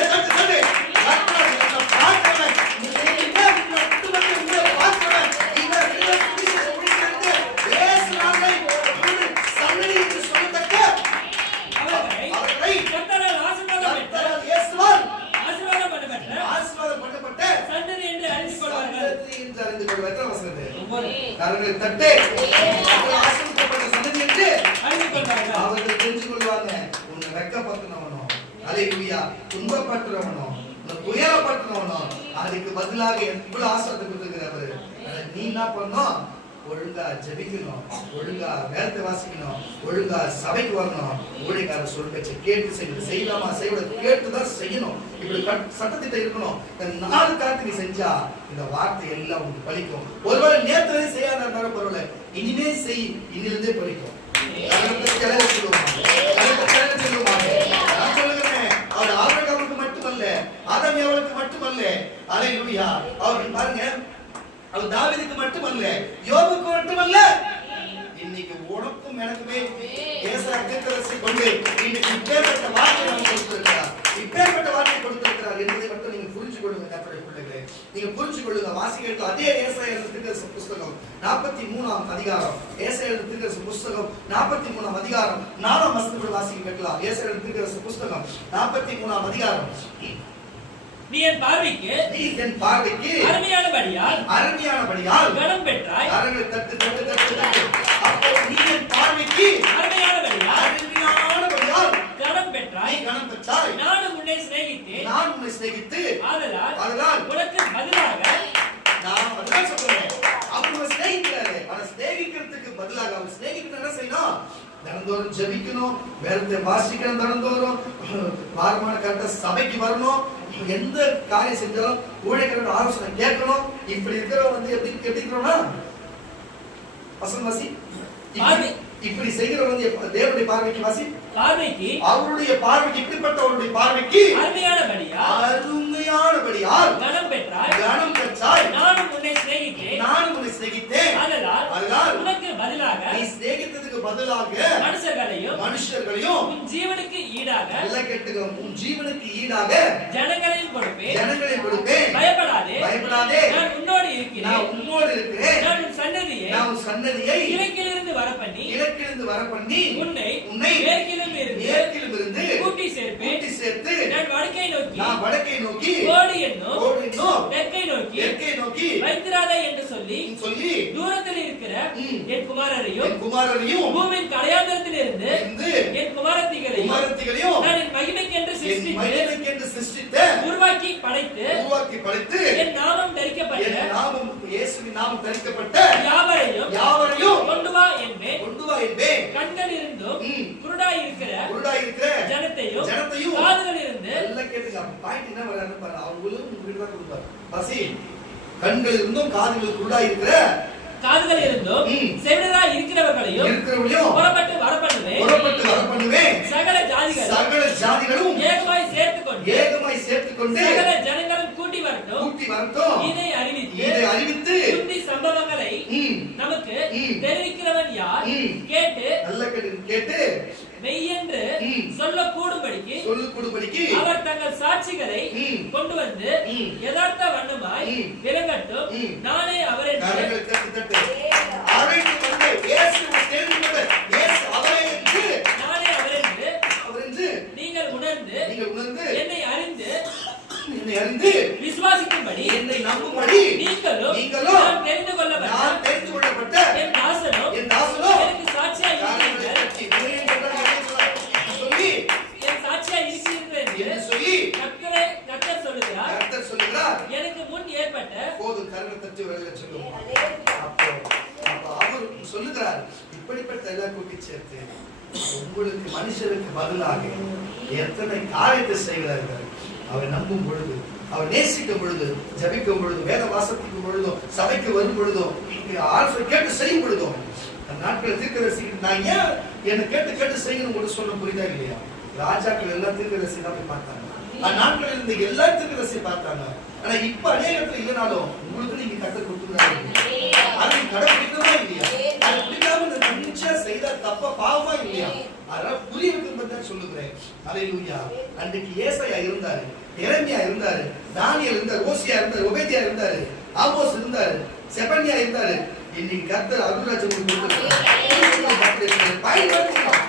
அவர்கள் தெரிஞ்சு கொள்வாங்க. உன்னை வெட்கப்படுத்தினவனோ, அல்லேலூயா, துன்பப்படுத்துறவனோ, துயரப்படுத்தினவனோ, அதுக்கு பதிலாக எவ்வளவு ஆசீர்வாதத்தை கொடுத்திருக்கிறார். நீ என்ன பண்ணணும்? ஒழுங்கா ஜெபிக்கணும், ஒழுங்கா வேதத்தை வாசிக்கணும், ஒழுங்கா சபைக்கு வரணும், ஊழியக்காரர் சொல்ற பேச்சை கேட்டு செய்யணும். செய்யலாமா செய்யக்கூடாது கேட்டுதான் செய்யணும். இப்படி சட்டத்திட்ட இருக்கணும். இந்த 4 காரியத்தை நீ செஞ்சா இந்த வார்த்தை எல்லாம் உங்களுக்கு பலிக்கும். ஒருவேளை நேற்று செய்யாத இருந்தாலும் பரவாயில்ல, இனிமே செய், இனிலிருந்தே பலிக்கும். அவர் ஆபிரகாமுக்கு மட்டுமல்ல, ஆதாம் ஏவாளுக்கு மட்டுமல்ல, அல்லேலூயா, அவர் பாருங்க, அவர் தாவீதுக்கு மட்டுமல்ல, யோபுக்கு மட்டுமல்ல, இன்னைக்கு உனக்கும் எனக்குமே ஏசாயா தீர்க்கதரிசி கொண்டு இன்னைக்கு இப்பேற்பட்ட வார்த்தை நமக்கு கொடுத்திருக்கிறார். இப்பேற்பட்ட வார்த்தை கொடுத்திருக்கிறார் என்பதை மட்டும் நீங்க புரிஞ்சு கொள்ளுங்க. கர்த்தருடைய பிள்ளைகளே, நீங்க புரிஞ்சு கொள்ளுங்க. வாசிக்க அதே ஏசாயா தீர்க்கதரிசி புத்தகம் 43ஆம் அதிகாரம், ஏசாயா தீர்க்கதரிசி புத்தகம் 43ஆம் அதிகாரம் 4ஆம் வசனத்தை வாசிக்க கேட்கலாம். ஏசாயா தீர்க்கதரிசி புத்தகம் 43ஆம் அதிகாரம். நீ என் பார்வைக்கு அருமையானபடியால் கனம் பெற்றாய். கரங்களை தட்டு தட்டு தட்டு தட்டு. அப்போ நீ என் பார்வைக்கு அருமையானபடியால் கனம் பெற்றாய். கனம் பெற்றாய். நான் உன்னை சிநேகித்து ஆதலால் உனக்கு பதிலாக நான் அதான் சொல்றேன். அவங்க சிநேகிக்கிறாரு. ஆனா சிநேகிக்கிறதுக்கு பதிலாக அவர் சிநேகிக்கணும் என்ன செய்யணும்? தினந்தோறும் ஜெபிக்கணும், வேதத்தை வாசிக்கணும், தினந்தோறும் வாரமான கரெக்டா சபைக்கு வரணும். எந்த காரியம் செஞ்சாலும் ஊழியக்காரரோட ஆலோசனை கேட்கணும். இப்படி இருக்கிறவங்க வந்து எப்படி இருக்கிறோம்னா வசனம் வாசி. இப்படி செய்கிறவங்க வந்து தேவனுடைய பார்வைக்கு வாசி. அவருடைய பார்வைக்கு இப்படிப்பட்ட அவருடைய பார்வைக்கு அருமையானபடியால் கனம் பெற்றாய். நானும் உன்னை சிநேகித்தேன். அதனால் உனக்கு பதிலாக நீ சிநேகித்ததுக்கு பதிலாக மனுஷர்களையும் உன் ஜீவனுக்கு ஈடாக எல்லாம் கேட்டுங்க, உன் ஜீவனுக்கு ஈடாக ஜனங்களையும் கொடுப்பேன். பயப்படாதே, நான் உன்னோடு இருக்கிறேன். நான் உன் சன்னதியை இலக்கிலிருந்து வரப்பண்ணி உன்னை மேற்கிலும் இருந்து கூட்டி சேர்த்து நான் வடக்கை நோக்கி கோடி என்னும் தெற்கை நோக்கி வைத்திராதே என்று சொல்லி தூரத்தில் இருக்கிற என் குமாரரையும் பூமியின் கடையாந்தரத்தில் இருந்து என் குமாரத்திகளையும் நான் என் மகிமைக்கென்று சிருஷ்டித்த உருவாக்கி படைத்து என் நாமம் இயேசுவின் நாமம் தரிக்கப்பட்ட யாவரையும் கொண்டு வா என்பேன். கண்கள் இருந்தும் குருடாய் இருக்கிற ஜனத்தையும் காதுகள் இருந்து எல்லாம் கேட்டுங்க. பாயிண்ட் என்ன வரான்னு பாருங்க. அவங்களும் உங்களுக்கு தான் கொடுப்பாரு. பசி கண்கள் இருந்தும் காதுகள் குருடாய் இருக்கிற காதுகள் இருந்தும் செவிடராய் இருக்கிறவர்களையும் புறப்பட்டு வரப்பண்ணுவேன். சகல ஜாதிகளும் ஏகமாய் சேர்த்துக்கொண்டு சகல ஜனங்களும் கூட்டி வரட்டும். இதை அறிவித்து உண்மை சம்பவங்களை நமக்கு தெரிவிக்கிறவன் யார்? கேட்டு மெய்யென்று சொல்லக்கூடும்படிக்கு அவர் தங்கள் சாட்சிகளை கொண்டு வந்து யதார்த்த வண்ணமாய் விளங்கட்டும். நானே அவரை நீங்கள் உணர்ந்து என்னை அறிந்து விசுவாசிக்கும்படி என்னை நம்பும்படி நீங்களும் நான் தெரிந்து கொள்ளப்பட்ட என் தாசனும் எனக்கு சாட்சியாய் இருக்கிறீர்கள் என்று சொல்லி கர்த்தர் சொல்லுகிறார். எனக்கு முன் ஏற்பட்ட போது கரண தட்டி வரல சொல்லுவோம். அப்போ அவர் சொல்லுகிறார், உங்களுக்கு மனுஷருக்கு பதிலாக எத்தனை காரியத்தை செய்கிறார்கள். அவர் நம்பும் பொழுது, அவர் நேசிக்கும் பொழுது, ஜபிக்கும் பொழுது, வேத வாசத்துக்கும் பொழுதும், சபைக்கு வரும் பொழுதும், ஆலோசனை கேட்டு செய்யும் பொழுதும், அந்த நாட்களை தீர்க்கதரிசி நான் ஏன் என்ன கேட்டு கேட்டு செய்யணும் கூட சொல்ல புரியுதா இல்லையா? ராஜாக்கள் எல்லாம் தீர்க்கதரிசி தான் போய் பார்த்தாங்க. அந்த நாட்களில் இருந்த எல்லா தீர்க்கதரிசி பார்த்தாங்க. ஆனா இப்ப அநேகத்துல இல்லைனாலும் உங்களுக்கு நீங்க கற்றுக் கொடுத்துருக்காங்க. அது கடைபிடிக்கணுமா இல்லையா? அது பிடிக்காம இந்த தன்னிச்சையா செய்தா தப்பா பாவமா இல்லையா? அதனால புரிய வைக்கும் தான் சொல்லுகிறேன். அல்லேலூயா. அன்றைக்கு ஏசாயா இருந்தாரு, எரேமியா இருந்தாரு, தானியேல் இருந்தாரு, ஓசியா இருந்தாரு, ஒபேதியா இருந்தாரு, ஆமோஸ் இருந்தாரு, செபனியா இருந்தாரு. இன்னைக்கு கர்த்தர் அருள்ராஜன் கொடுத்திருக்கிறார். பயன்படுத்தினோம்,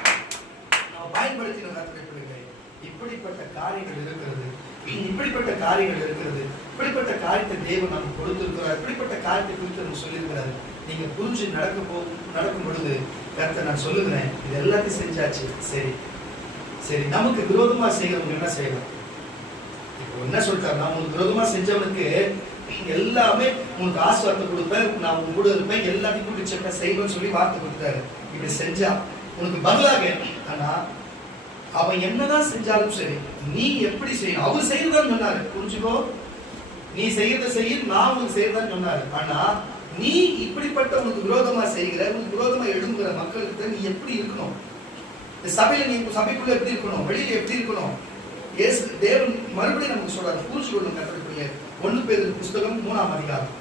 பயன்படுத்தினோம் கர்த்தரை பிள்ளைகளை. இப்படிப்பட்ட காரியங்கள் இருக்கிறது, இப்படிப்பட்ட காரியங்கள் இருக்கிறது. இப்படிப்பட்ட காரியத்தை தேவன் நமக்கு கொடுத்திருக்கிறார். இப்படிப்பட்ட காரியத்தை குறித்து நம்ம சொல்லியிருக்கிறார். நீங்க புரிஞ்சு நடக்கும் பொழுது கர்த்தர் நான் சொல்லுகிறேன், இது எல்லாத்தையும் செஞ்சாச்சு. சரி சரி, நமக்கு விரோதமா செய்யறவங்க என்ன செய்யலாம்? இப்போ என்ன சொல்லிட்டாரு, நான் உங்களுக்கு விரோதமா செஞ்சவனுக்கு எல்லாமே உனக்கு ஆசீர்வாதத்தை கொடுப்பேன், நான் உங்க கூட இருப்பேன், எல்லாத்தையும் கூட்டி சேர்ப்பேன், செய்வேன்னு சொல்லி வார்த்தை கொடுத்தாரு. இப்படி செஞ்சா உனக்கு பதிலாக, ஆனா அவன் என்னதான் செஞ்சாலும் சரி, நீ எப்படி செய்யணும் அவர் செய்யறதான்னு சொன்னாரு. புரிஞ்சுக்கோ, நீ செய்யறத செய்ய, நான் உனக்கு செய்யறதான்னு சொன்னாரு. ஆனா நீ இப்படிப்பட்ட உனக்கு விரோதமா செய்கிற, உனக்கு விரோதமா எழுதுகிற மக்களுக்கு நீ எப்படி இருக்கணும்? சபையில நீ சபைக்குள்ள எப்படி இருக்கணும், வெளியில எப்படி இருக்கணும்? தேவன் மறுபடியும் நமக்கு சொல்றாரு, புரிஞ்சுக்கொள்ளும் கட்டளைக்குரிய 1 பேதுரு புஸ்தகம் 3ஆம் அதிகாரம்,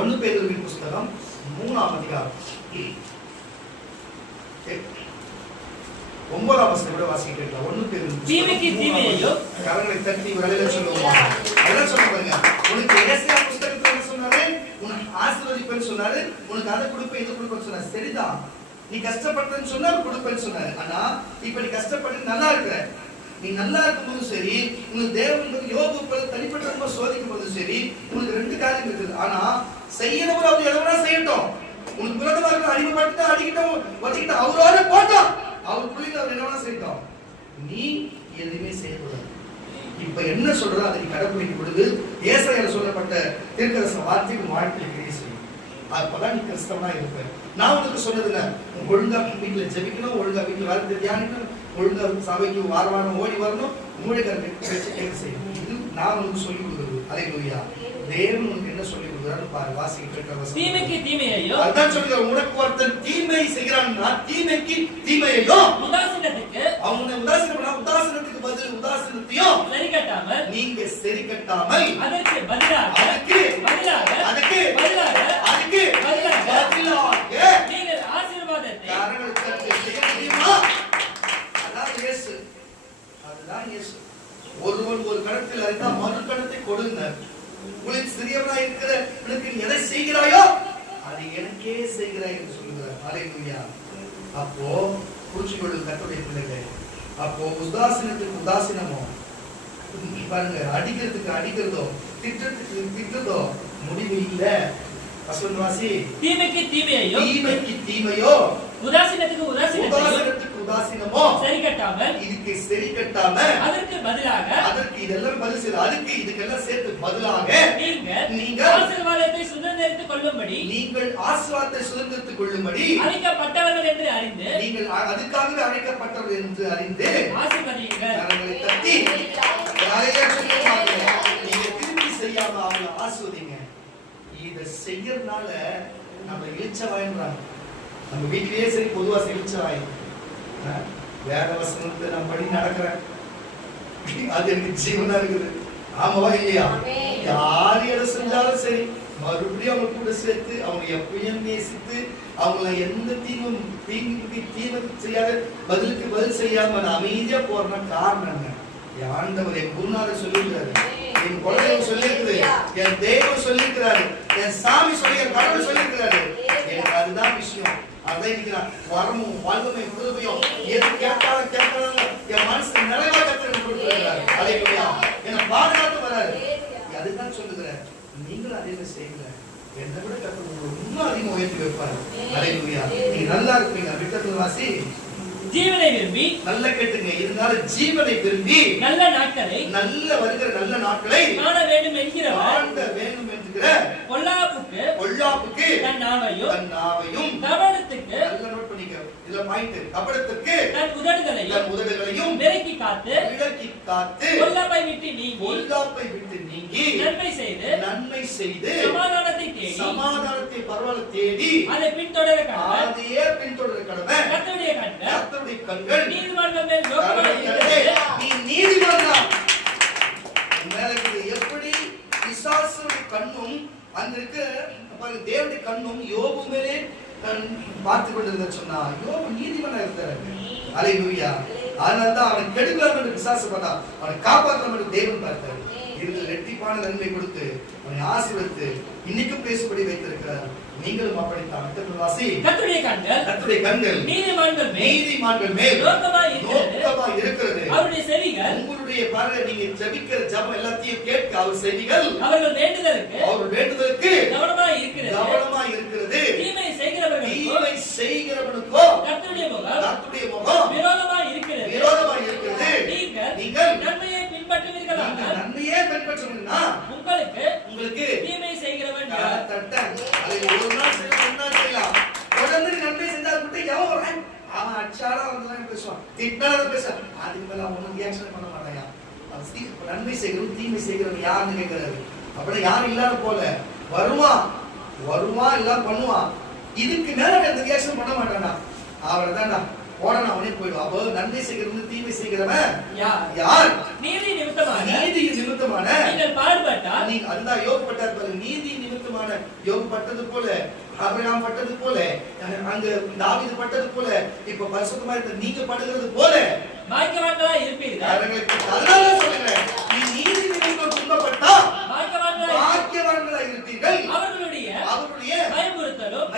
1 பேதுரு புஸ்தகம் 3ஆம் அதிகாரம் 9ஆம் வசனம் கூட வாசிக்க கேட்கலாம். 1 பேதுரு தீமைக்கு தீமையோ, கரங்களை தட்டி விரலில சொல்லுவோமா? அதெல்லாம் சொல்ல பாருங்க. உனக்கு ஏசாயா புஸ்தகத்துல என்ன சொன்னாரு? உனக்கு ஆசீர்வதிப்பேன்னு சொன்னாரு, உனக்கு அதை கொடுப்பேன் இதை கொடுப்பேன்னு சொன்னாரு. சரிதான், நீ கஷ்டப்பட்டேன்னு சொன்னாரு, கொடுப்பேன்னு சொன்னாரு. ஆனா இப்ப நீ கஷ்டப்பட்டு நல்லா இருக்கிற, நீ நல்லா இருக்கும்போது சரி, உனக்கு தேவன் யோபு தனிப்பட்ட சோதிக்கும் போது சரி, உனக்கு 2 காரியம் இருக்குது. ஆனா செய்யறவர் அவர் எதனா செய்யட்டும், உனக்கு விரோதமா இருக்க அடிமைப்பட்டு அடிக்கிட்டோம் வச்சுக்கிட்ட அவரோட போட்டோம், அவர் புள்ளிங்க அவர் என்னவா செய்யட்டும், நீ எதுவுமே செய்யக்கூடாது. இப்ப என்ன சொல்றதோ அதை நீ கடைபிடிக்கும் பொழுது ஏசாயால சொல்லப்பட்ட தீர்க்கதரிசன வார்த்தைக்கு வாழ்க்கையில் கிரியை செய்யும். அப்பதான் நீ கிறிஸ்தவனா இருப்ப. நான் உனக்கு சொன்னதுல ஒழுங்கா வீட்டுல ஜெபிக்கணும், ஒழுங்கா வீட்டுல வார்த்தை தியானிக்கணும், ஒழுங்கா சபைக்கு வாரம் ஓடி வரணும், மூளைக்காரங்க கேட்க செய்யணும். இது நான் உனக்கு சொல்லி கொடுக்குறது. அல்லேலூயா. தேவன் உனக்கு என்ன சொல்லி கொடுக்குறாரு பாரு, வாசிக்க கேட்க. தீமைக்கு தீமையோ, அதான் சொல்லுங்க, உனக்கு ஒருத்தன் தீமை செய்கிறான்னா தீமைக்கு தீமையோ, உதாசீனத்துக்கு அவங்க உதாசீனத்துக்கு பதில் உதாசீனத்தையும் சரி கட்டாமல், நீங்க சரி கட்டாமல், அதற்கு பதிலாக நீங்கள் ஆசீர்வாதத்தை காரணத்தை செய்ய முடியுமா? அதான் இயேசு, அதுதான் இயேசு. ஒருவன் ஒரு கணத்தில் அறிந்தா மறு கணத்தை கொடுங்க. உங்களுக்கு சிறியவனாய் இருக்கிற எனக்கு நீ எதை செய்கிறாயோ அதை எனக்கே செய்கிறாய் என்று சொல்லுகிறார். அல்லேலூயா. அப்போ புரிஞ்சுக்கொள்ளும் கர்த்தருடைய பிள்ளைகளே. அப்போ உதாசீனத்துக்கு உதாசீனமோ, பாருங்க, அடிக்கிறதுக்கு அடிக்கிறதோ, திட்டத்துக்கு திட்டதோ முடிவு இல்ல. வசனவாசி, தீமைக்கு தீமையோ, உதாசீனத்துக்கு உதாசீனமோ சரி கட்டாமல், இதுக்கு சரி கட்டாம, அதற்கு பதிலாக, அதற்கு இதெல்லாம் பதில் செய்து, அதுக்கு இதுக்கெல்லாம் சேர்த்து பதிலாக நீங்கள் ஆசீர்வாதத்தை சுதந்தரித்துக் கொள்ளும்படி, அழைக்கப்பட்டவர்கள் என்று அறிந்து, நீங்கள் அதுக்காகவே அழைக்கப்பட்டவர்கள் என்று அறிந்து ஆசீர்வதியுங்கள். கரங்களை தட்டி நீங்க திருப்பி செய்யாம அவங்களை ஆசீர்வதிங்க. இதை செய்யறதுனால நம்ம இழிச்சவாயின்றாங்க. நம்ம வீட்டிலேயே சரி, பொதுவா இழிச்சவாய் வேத வசனத்தை நான் படி நடக்கிறேன், அது எனக்கு ஜீவனா இருக்குது. ஆமாவா இல்லையா? யாரு எதை செஞ்சாலும் சரி, மறுபடியும் அவங்க கூட சேர்த்து அவங்க எப்பயும் நேசித்து அவங்கள எந்த தீங்கு செய்யாத பதிலுக்கு பதில் செய்யாம நான் அமைதியா போறேன்னா காரணம் என்ன? என் ஆண்டவர், என் குருநாதர் சொல்லியிருக்காரு, என் குழந்தைங்க சொல்லியிருக்குது, என் தெய்வம் சொல்லியிருக்கிறாரு, என் சாமி சொல்லி, என் கடவுள் சொல்லியிருக்கிறாரு. எனக்கு அதுதான் விஷயம். அதை வரமும் வாழ்வமையும் புதுமையும் எது கேட்டாலும் என் மனசு நிறைவா கத்திர கொடுக்கிறார். அல்லேலூயா. என்னை பாதுகாத்து வராரு. அதுதான் சொல்லுகிறேன், நீங்களும் அதே மாதிரி செய்யுங்க. என்னை விட கத்திர இன்னும் அதிகமாக உயர்த்தி வைப்பாரு. அல்லேலூயா. நீங்க நல்லா இருப்பீங்க. விட்டத்துல வாசி, ஜீவனை விரும்பி, நல்ல கேட்டுங்க, இருந்தாலும் ஜீவனை விரும்பி நல்ல நாட்களை, நல்ல வருகிற நல்ல நாட்களை காண வேண்டும் என்கிறவர் என்கிற பொல்லாப்புக்கு தன் நாவையும் கவனத்துக்கு, நல்ல நோட் பண்ணிக்க, இதுல இதுல பாயிண்ட். கபடத்துக்கு தன் உதடுகளையும் விலக்கி காத்து பொல்லாப்பை விட்டு நீங்கி நன்மை செய்து சமாதானத்தை பரவாயில்ல தேடி அதை பின்தொடர கடவன். கர்த்தருடைய கண்கள் நீதிமான்கள் மேல் நோக்கமாக இருக்கிறது. நீ நீதிமான்தான். எப்படி பிசாசுடைய கண்ணும் அங்க இருக்க தேவனுடைய கண்ணும் யோபு மேலே பார்த்து கொண்டிருந்த சொன்னா யோபு நீதிமானா இருந்தாரு. அல்லேலூயா. அதனால்தான் அவன் கெடுக்கலாம் என்று பிசாசு பார்த்தா அவனை காப்பாற்றலாம் என்று தேவன் பார்த்தார். இதில் இரட்டிப்பான நன்மை கொடுத்து அவனை ஆசீர்வதித்து இன்னைக்கும் பேசும்படி வைத்திருக்கிறார். நீங்களும் அப்படித்தான். கர்த்தருடைய கண்கள் நீதிமான்கள் மேல் நோக்கமாய் இருக்கிறது. அவருடைய செவிகள் உங்களுடைய பாருங்க, நீங்க ஜெபிக்கிற ஜெபம் எல்லாத்தையும் கேட்க அவர் செவிகள் அவர்கள் வேண்டுதலுக்கு கவனமாய் இருக்கிறது. தீமை செய்கிறவனுக்கோ கர்த்தருடைய முகம் விரோதமாய் இருக்கிறது. நீங்கள் நன்மையை பின்பற்றுவீர்களானால் நன்மையே பின்பற்றுவீங்கன்னா உங்களுக்கு தீமை செய்கிறவன் ஒரு நாள் செய்யலாம். தொடர்ந்து நன்மை செஞ்சால் கூட எவன் அவன் அச்சாரா வந்து பேசுவான், திட்டாத பேசுவான். அதுக்கு மேல அவன் ரியாக்ஷன் பண்ண மாட்டாயா. நன்மை செய்கிறவன் தீமை செய்கிறவன் யாருன்னு கேட்கிறாரு. அப்படி யாரும் இல்லாத போல வருவான் எல்லாம் பண்ணுவான். இதுக்கு மேல அந்த ரியாக்ஷன் பண்ண மாட்டானா. அவரை தான்டா போடணும், அவனே போயிடுவான். அப்போ நன்மை செய்கிறவன் தீமை செய்கிறவன் யார்? நீதி நிமித்தமான நீங்கள் பாடுபட்டால் நீங்க அதுதான் யோகப்பட்டார் பாருங்க. நீதி நிமித்தமான யோகப்பட்டது போல ஆபிரகாம் பட்டது போல அங்க தாவீது பட்டது போல இப்ப பரிசுத்தமா இருக்க நீங்க படுகிறது போல பாக்கியவான்களா இருப்பீர்கள். அதனால சொல்றேன், நீ நீதி நிமித்தம் துன்பப்பட்டா பாக்கியவான்களா இருப்பீர்கள். அவர்களுடைய பயமுறுத்தலும்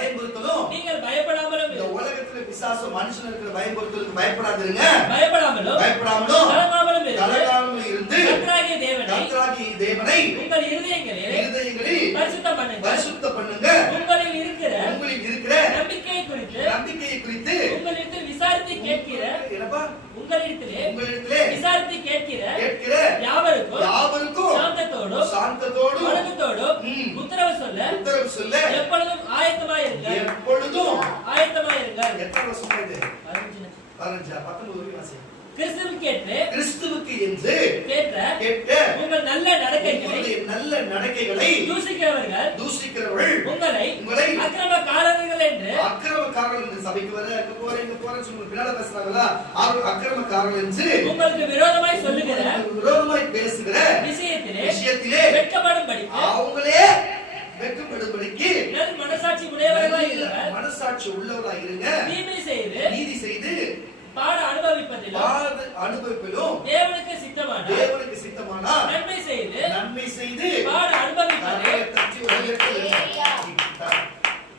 நீங்கள் பயப்படாமலும் இந்த உலகத்துல பிசாசு மனுஷன் இருக்கிற பயமுறுத்தலுக்கு பயப்படாதீங்க. பயப்படாமலும் கலங்காமலும் இருந்து கர்த்தராகிய தேவனை உங்கள் இருதயங்களில் பரிசுத்தம் பண்ணுங்க. உங்களில் இருக்கிற நம்பிக்கையை குறித்து உங்களிடத்தில் விசாரித்து கேட்கிற யாவருக்கும் சாந்தத்தோடும் வணக்கத்தோடும் உத்தரவு சொல்ல எப்பொழுதும் ஆயத்தமாய் இருங்கள். எத்தனை வருஷம் இது? 19 வாசி. கிறிஸ்துவுக்கு என்று கேட்ட உங்கள் நல்ல நடக்கைகளை தூசிக்கிறவர்கள் உங்களை அக்கிரமக்காரர்கள் என்று சபைக்கு வர அங்க போறேன்னு சொல்லி பின்னால பேசுறாங்களா, அவர் அக்கிரமக்காரர்கள் என்று உங்களுக்கு விரோதமாய் சொல்லுகிற விரோதமாய் பேசுகிற விஷயத்திலே வெட்கப்படும்படி அவங்களே வெட்கப்படும்படிக்கு மனசாட்சி உள்ளவராய் இருங்க. நீதி செய்து பாட அனுபவிப்பதிலும் தேவனுக்கு சித்தமானா நன்மை செய்து பாட அனுபவிப்பதில்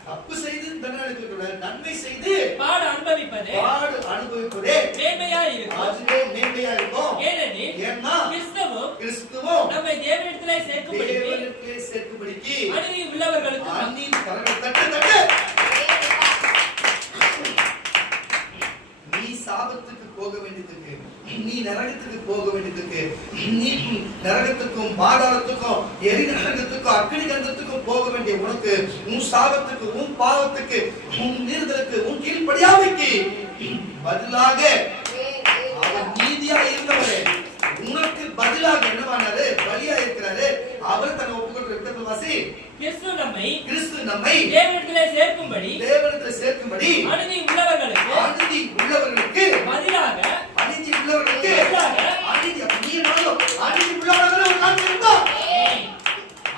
தப்பு செய்து தண்டனை நன்மை செய்து பாட அனுபவிப்பதே மேன்மையா இருக்கும். ஏனெனில் கிறிஸ்துவும் நம்மை தேவனிடத்திலே சேர்க்கும்படிக்கு அநீதி உள்ளவர்களுக்கு சாபத்துக்கு போக வேண்டியதுக்கு, நீ நரகத்துக்கு போக வேண்டியதுக்கு, நீ நரகத்துக்கும் பாதாளத்துக்கும் எரி நரகத்துக்கும் அக்னி கந்தத்துக்கும் போக வேண்டிய உனக்கு, உன் சாபத்துக்கு உன் பாவத்துக்கு உன் மீறுதலுக்கு உன் கீழ்ப்படியாமைக்கு பதிலாக அவர் நீதியா இருந்தவரே உனக்கு பதிலாக என்னவானாரு? பலியா இருக்கிறாரு. அவர் தன்னை ஒப்புக்கொண்டு வாசி. கிறிஸ்து நம்மை தேவனிடத்திலே சேர்க்கும்படி அநீதி உள்ளவர்களுக்கு பதிலாக அநீதி உள்ளவர்களுக்கு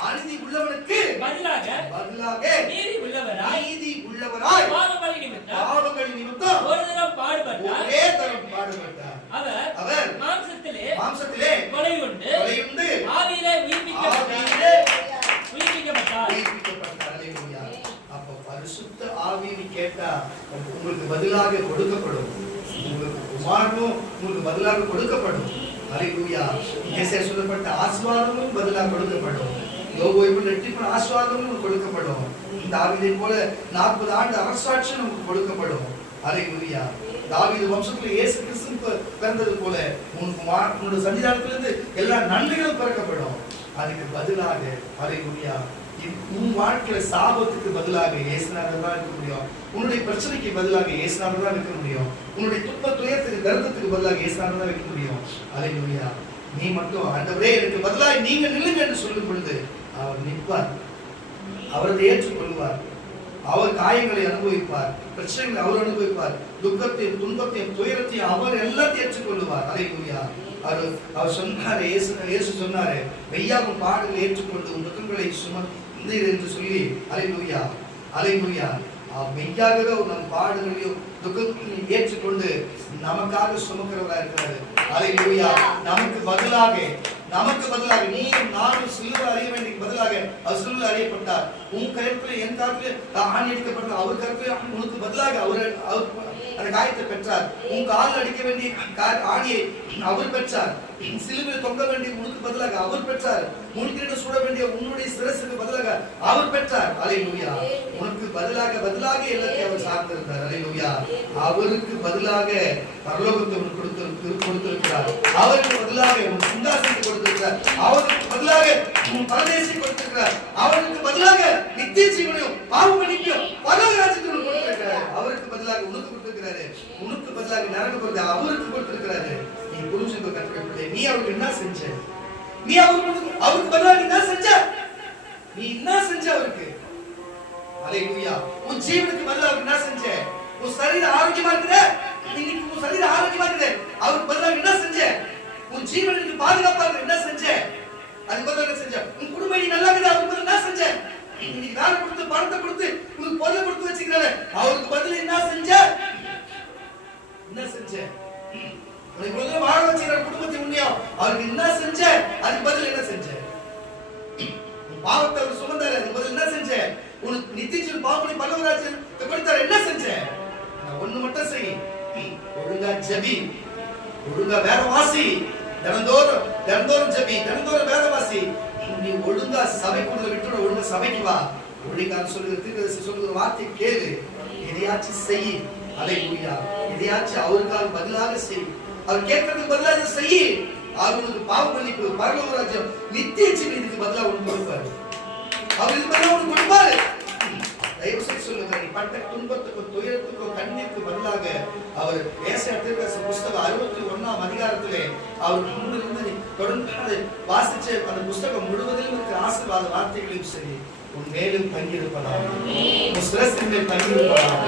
அநீதி உள்ளவனுக்கு பதிலாக நீதி உள்ளவராய் பாவங்கள் நிமித்தம் ஒரு தரம் பாடுபட்டார். அவர் மாம்சத்திலே கொலை உண்டு ஆவியிலே உயிர்ப்பிக்கப்பட்டார். அப்ப பரிசுத்த ஆவியை கேட்டா உங்களுக்கு பதிலாக கொடுக்கப்படும். உங்களுக்கு குமாரனும் உங்களுக்கு பதிலாக கொடுக்கப்படும். அல்லேலூயா. இயேசுவே சொல்லப்பட்ட ஆசீர்வாதமும் பதிலாக கொடுக்கப்படும். யோபுவுக்கு இரட்டிப்பான ஆசீர்வாதமும் கொடுக்கப்படும். தாவீதை போல 40 ஆண்டு அரசாட்சி நமக்கு கொடுக்கப்படும். அல்லேலூயா. தாவீது வம்சத்தில் இயேசு கிறிஸ்து பிறந்தது போல உன்னுடைய சன்னிதானத்திலிருந்து எல்லா நன்மைகளும் பிறக்கப்படும். அதுக்கு பதிலாக அல்லேலூயா உன் வாழ்க்கையில சாபத்துக்கு பதிலாக இயேசுநாதர் தான் இருக்க முடியும். உன்னுடைய பிரச்சனைக்கு பதிலாக இயேசுநாதர் தான் இருக்க முடியும். உன்னுடைய துன்ப துயரத்துக்கு தரித்திரத்துக்கு பதிலாக இயேசுநாதர் தான் வைக்க முடியும். அல்லேலூயா. நீ மட்டும் ஆண்டவரே எனக்கு பதிலாக நீங்க நில்லுங்க என்று சொல்லும் பொழுது அவர் நிற்பார். அவரது ஏற்றுக்கொள்வார். அவர் காயங்களை அனுபவிப்பார், பிரச்சனைகளை அவர் அனுபவிப்பார், துக்கத்தையும் துன்பத்தையும் துயரத்தையும் அவர் எல்லாத்தையும் ஏற்றுக்கொள்வார். அல்லேலூயா. அவர் சொன்னாரு, இயேசு சொன்னாரு, மெய்யாகும் பாடுகளை ஏற்றுக்கொண்டு உன் துக்கங்களை சுமந்தீர் என்று சொல்லி. அல்லேலூயா. அல்லேலூயா. மெய்யாகவே நம் பாடுகளையும் துக்கங்களையும் ஏற்றுக்கொண்டு நமக்காக சுமக்கிறவரா இருக்கிறாரு. அல்லேலூயா. நமக்கு பதிலாக நீயும் நானும் சிலுவை அறிய வேண்டிய பதிலாக அவர் சிலுவை அறியப்பட்டார். உன் கருத்துல என் கருத்துல ஆணி அடிக்கப்பட்ட அவர் கருத்துல உனக்கு பதிலாக அவர் அந்த காயத்தை பெற்றார். உன் கால் அடிக்க வேண்டிய ஆணியை அவர் பெற்றார். சிலுவையில் தொங்க வேண்டிய உனக்கு பதிலாக அவர் பெற்றார். முன்கிட்ட சூட வேண்டிய உன்னுடைய சிரசுக்கு பதிலாக அவர் பெற்றார். அல்லேலூயா. உனக்கு பதிலாக எல்லாத்தையும் அவர் சார்ந்திருந்தார். அல்லேலூயா. அவருக்கு பதிலாக பரலோகத்தை உனக்கு கொடுத்திருக்கிறார். அவருக்கு பதிலாக உன் சிங்காசனத்தை கொடுத்திருக்கிறார். அவருக்கு பதிலாக உன் பரதேசத்தை கொடுத்திருக்கிறார். அவருக்கு பதிலாக நித்திய ஜீவனையும் பாவ மன்னிப்பையும் பரலோக ராஜ்யத்தையும் கொடுத்திருக்கிறார். அவருக்கு பதிலாக உனக்கு கொடுத்திருக்கிறாரு. உனக்கு பதிலாக நரக பொருளை அவருக்கு கொடுத்திருக்கிறாரு. நீ புரிஞ்சுக்க கற்றுக்கொள்ள. நீ அவருக்கு என்ன செஞ்ச? நீ அவருக்கு பதிலாக என்ன செஞ்ச? நீ என்ன செஞ்ச அவருக்கு? அல்லேலூயா. உன் ஜீவனுக்கு பதிலாக என்ன செஞ்ச? உன் சரீரம் ஆரோக்கியமா இருக்குதே, இன்னைக்கு உன் சரீரம் ஆரோக்கியமா இருக்குதே, அவருக்கு பதிலாக என்ன செஞ்ச? உன் ஜீவனுக்கு பாதுகாப்பா இருக்க என்ன செஞ்ச? அதுக்கு பதிலாக என்ன செஞ்ச? உன் குடும்பம் நீ நல்லா இருக்குது, அவருக்கு பதிலாக என்ன செஞ்ச? இன்னைக்கு வேலை கொடுத்து பணத்தை கொடுத்து உனக்கு பொருளை கொடுத்து வச்சுக்கிறாரு, அவருக்கு பதிலாக என்ன செஞ்ச? என்ன செஞ்ச? உனக்கு முதல்ல வாழ வச்சுக்கிற குடும்பத்தை உண்மையும் அவருக்கு என்ன செஞ்ச? அதுக்கு பதில் என்ன செஞ்ச? பாவத்தை அவர் சுமந்தாரு, அதுக்கு பதில் என்ன செஞ்ச? உனக்கு நித்திய பாவனை பரலோகராஜ்யத்தை கொடுத்தாரு, என்ன செஞ்ச? ஒண்ணு மட்டும் செய், ஒழுங்கா ஜெபி, ஒழுங்கா வேத வாசி, தினந்தோறும் ஜெபி, தினந்தோறும் வேத வாசி. நீ ஒழுங்கா சபை கூடுதல் விட்டு ஒழுங்கா சபைக்கு வா. ஒழுங்கா சொல்லுகிற வார்த்தை கேளு, எதையாச்சும் செய். அல்லேலூயா. எதையாச்சும் அவருக்காக பதிலாக செய். அவர் கேட்கறதுக்கு பதிலாக செய். அவருக்கு பாவ மன்னிப்பு, பரலோக ராஜ்யம், நித்திய ஜீவனுக்கு பதிலாக உனக்கு கொடுப்பாரு. அவருக்கு பதிலாக உனக்கு கொடுப்பாரு. தயவு செய்து சொல்லுங்க, நீ பட்ட துன்பத்துக்கும் துயரத்துக்கும் கண்ணீருக்கு பதிலாக அவர் ஏசாயா தீர்க்கதரிசி புத்தகம் 61ஆம் அதிகாரத்திலே அவர் முன்னிருந்து தொடர்ந்து வாசிச்ச அந்த புத்தகம் முழுவதிலும் இருக்கிற ஆசீர்வாத வார்த்தைகளையும் சரி, உன் மேலும் தங்கியிருப்பதாக, உன் சிரசின் மேல் தங்கியிருப்பதாக,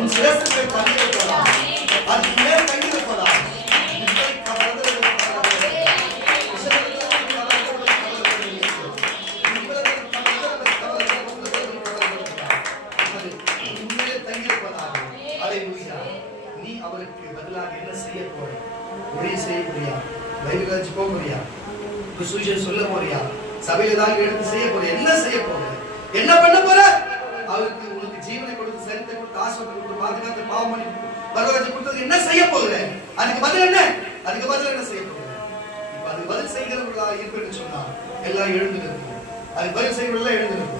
உன் சிரசின் மேல் தங்கியிருப்பதாக, அது மேல் தங்கியிருப்பதாக. நீ அவருக்கு பதிலாக என்ன செய்ய போற? ஒரே செய்ய போறியா? பைபிளாச்சு போக போறியா? சுவிசேஷம் சொல்ல போறியா? சபையில தான் எடுத்து செய்ய போற? என்ன செய்ய போற? என்ன பண்ண போற? அவருக்கு உனக்கு ஜீவனை கொடுத்து, சரித்தை கொடுத்து, ஆசீர்வாதம் கொடுத்து, பாதுகாத்து, பாவம் மன்னிப்பு, பரலோகத்தை கொடுத்தது என்ன செய்ய போகிற? அதுக்கு பதில் என்ன? அதுக்கு பதில் என்ன செய்ய போகிற? இப்ப அதுக்கு பதில் செய்கிறவர்களா இருக்குன்னு சொன்னா எல்லாம் எழுந்து இருக்கும். அதுக்கு பதில் செய்கிறவர்களா எழுந்து இருக்கும்.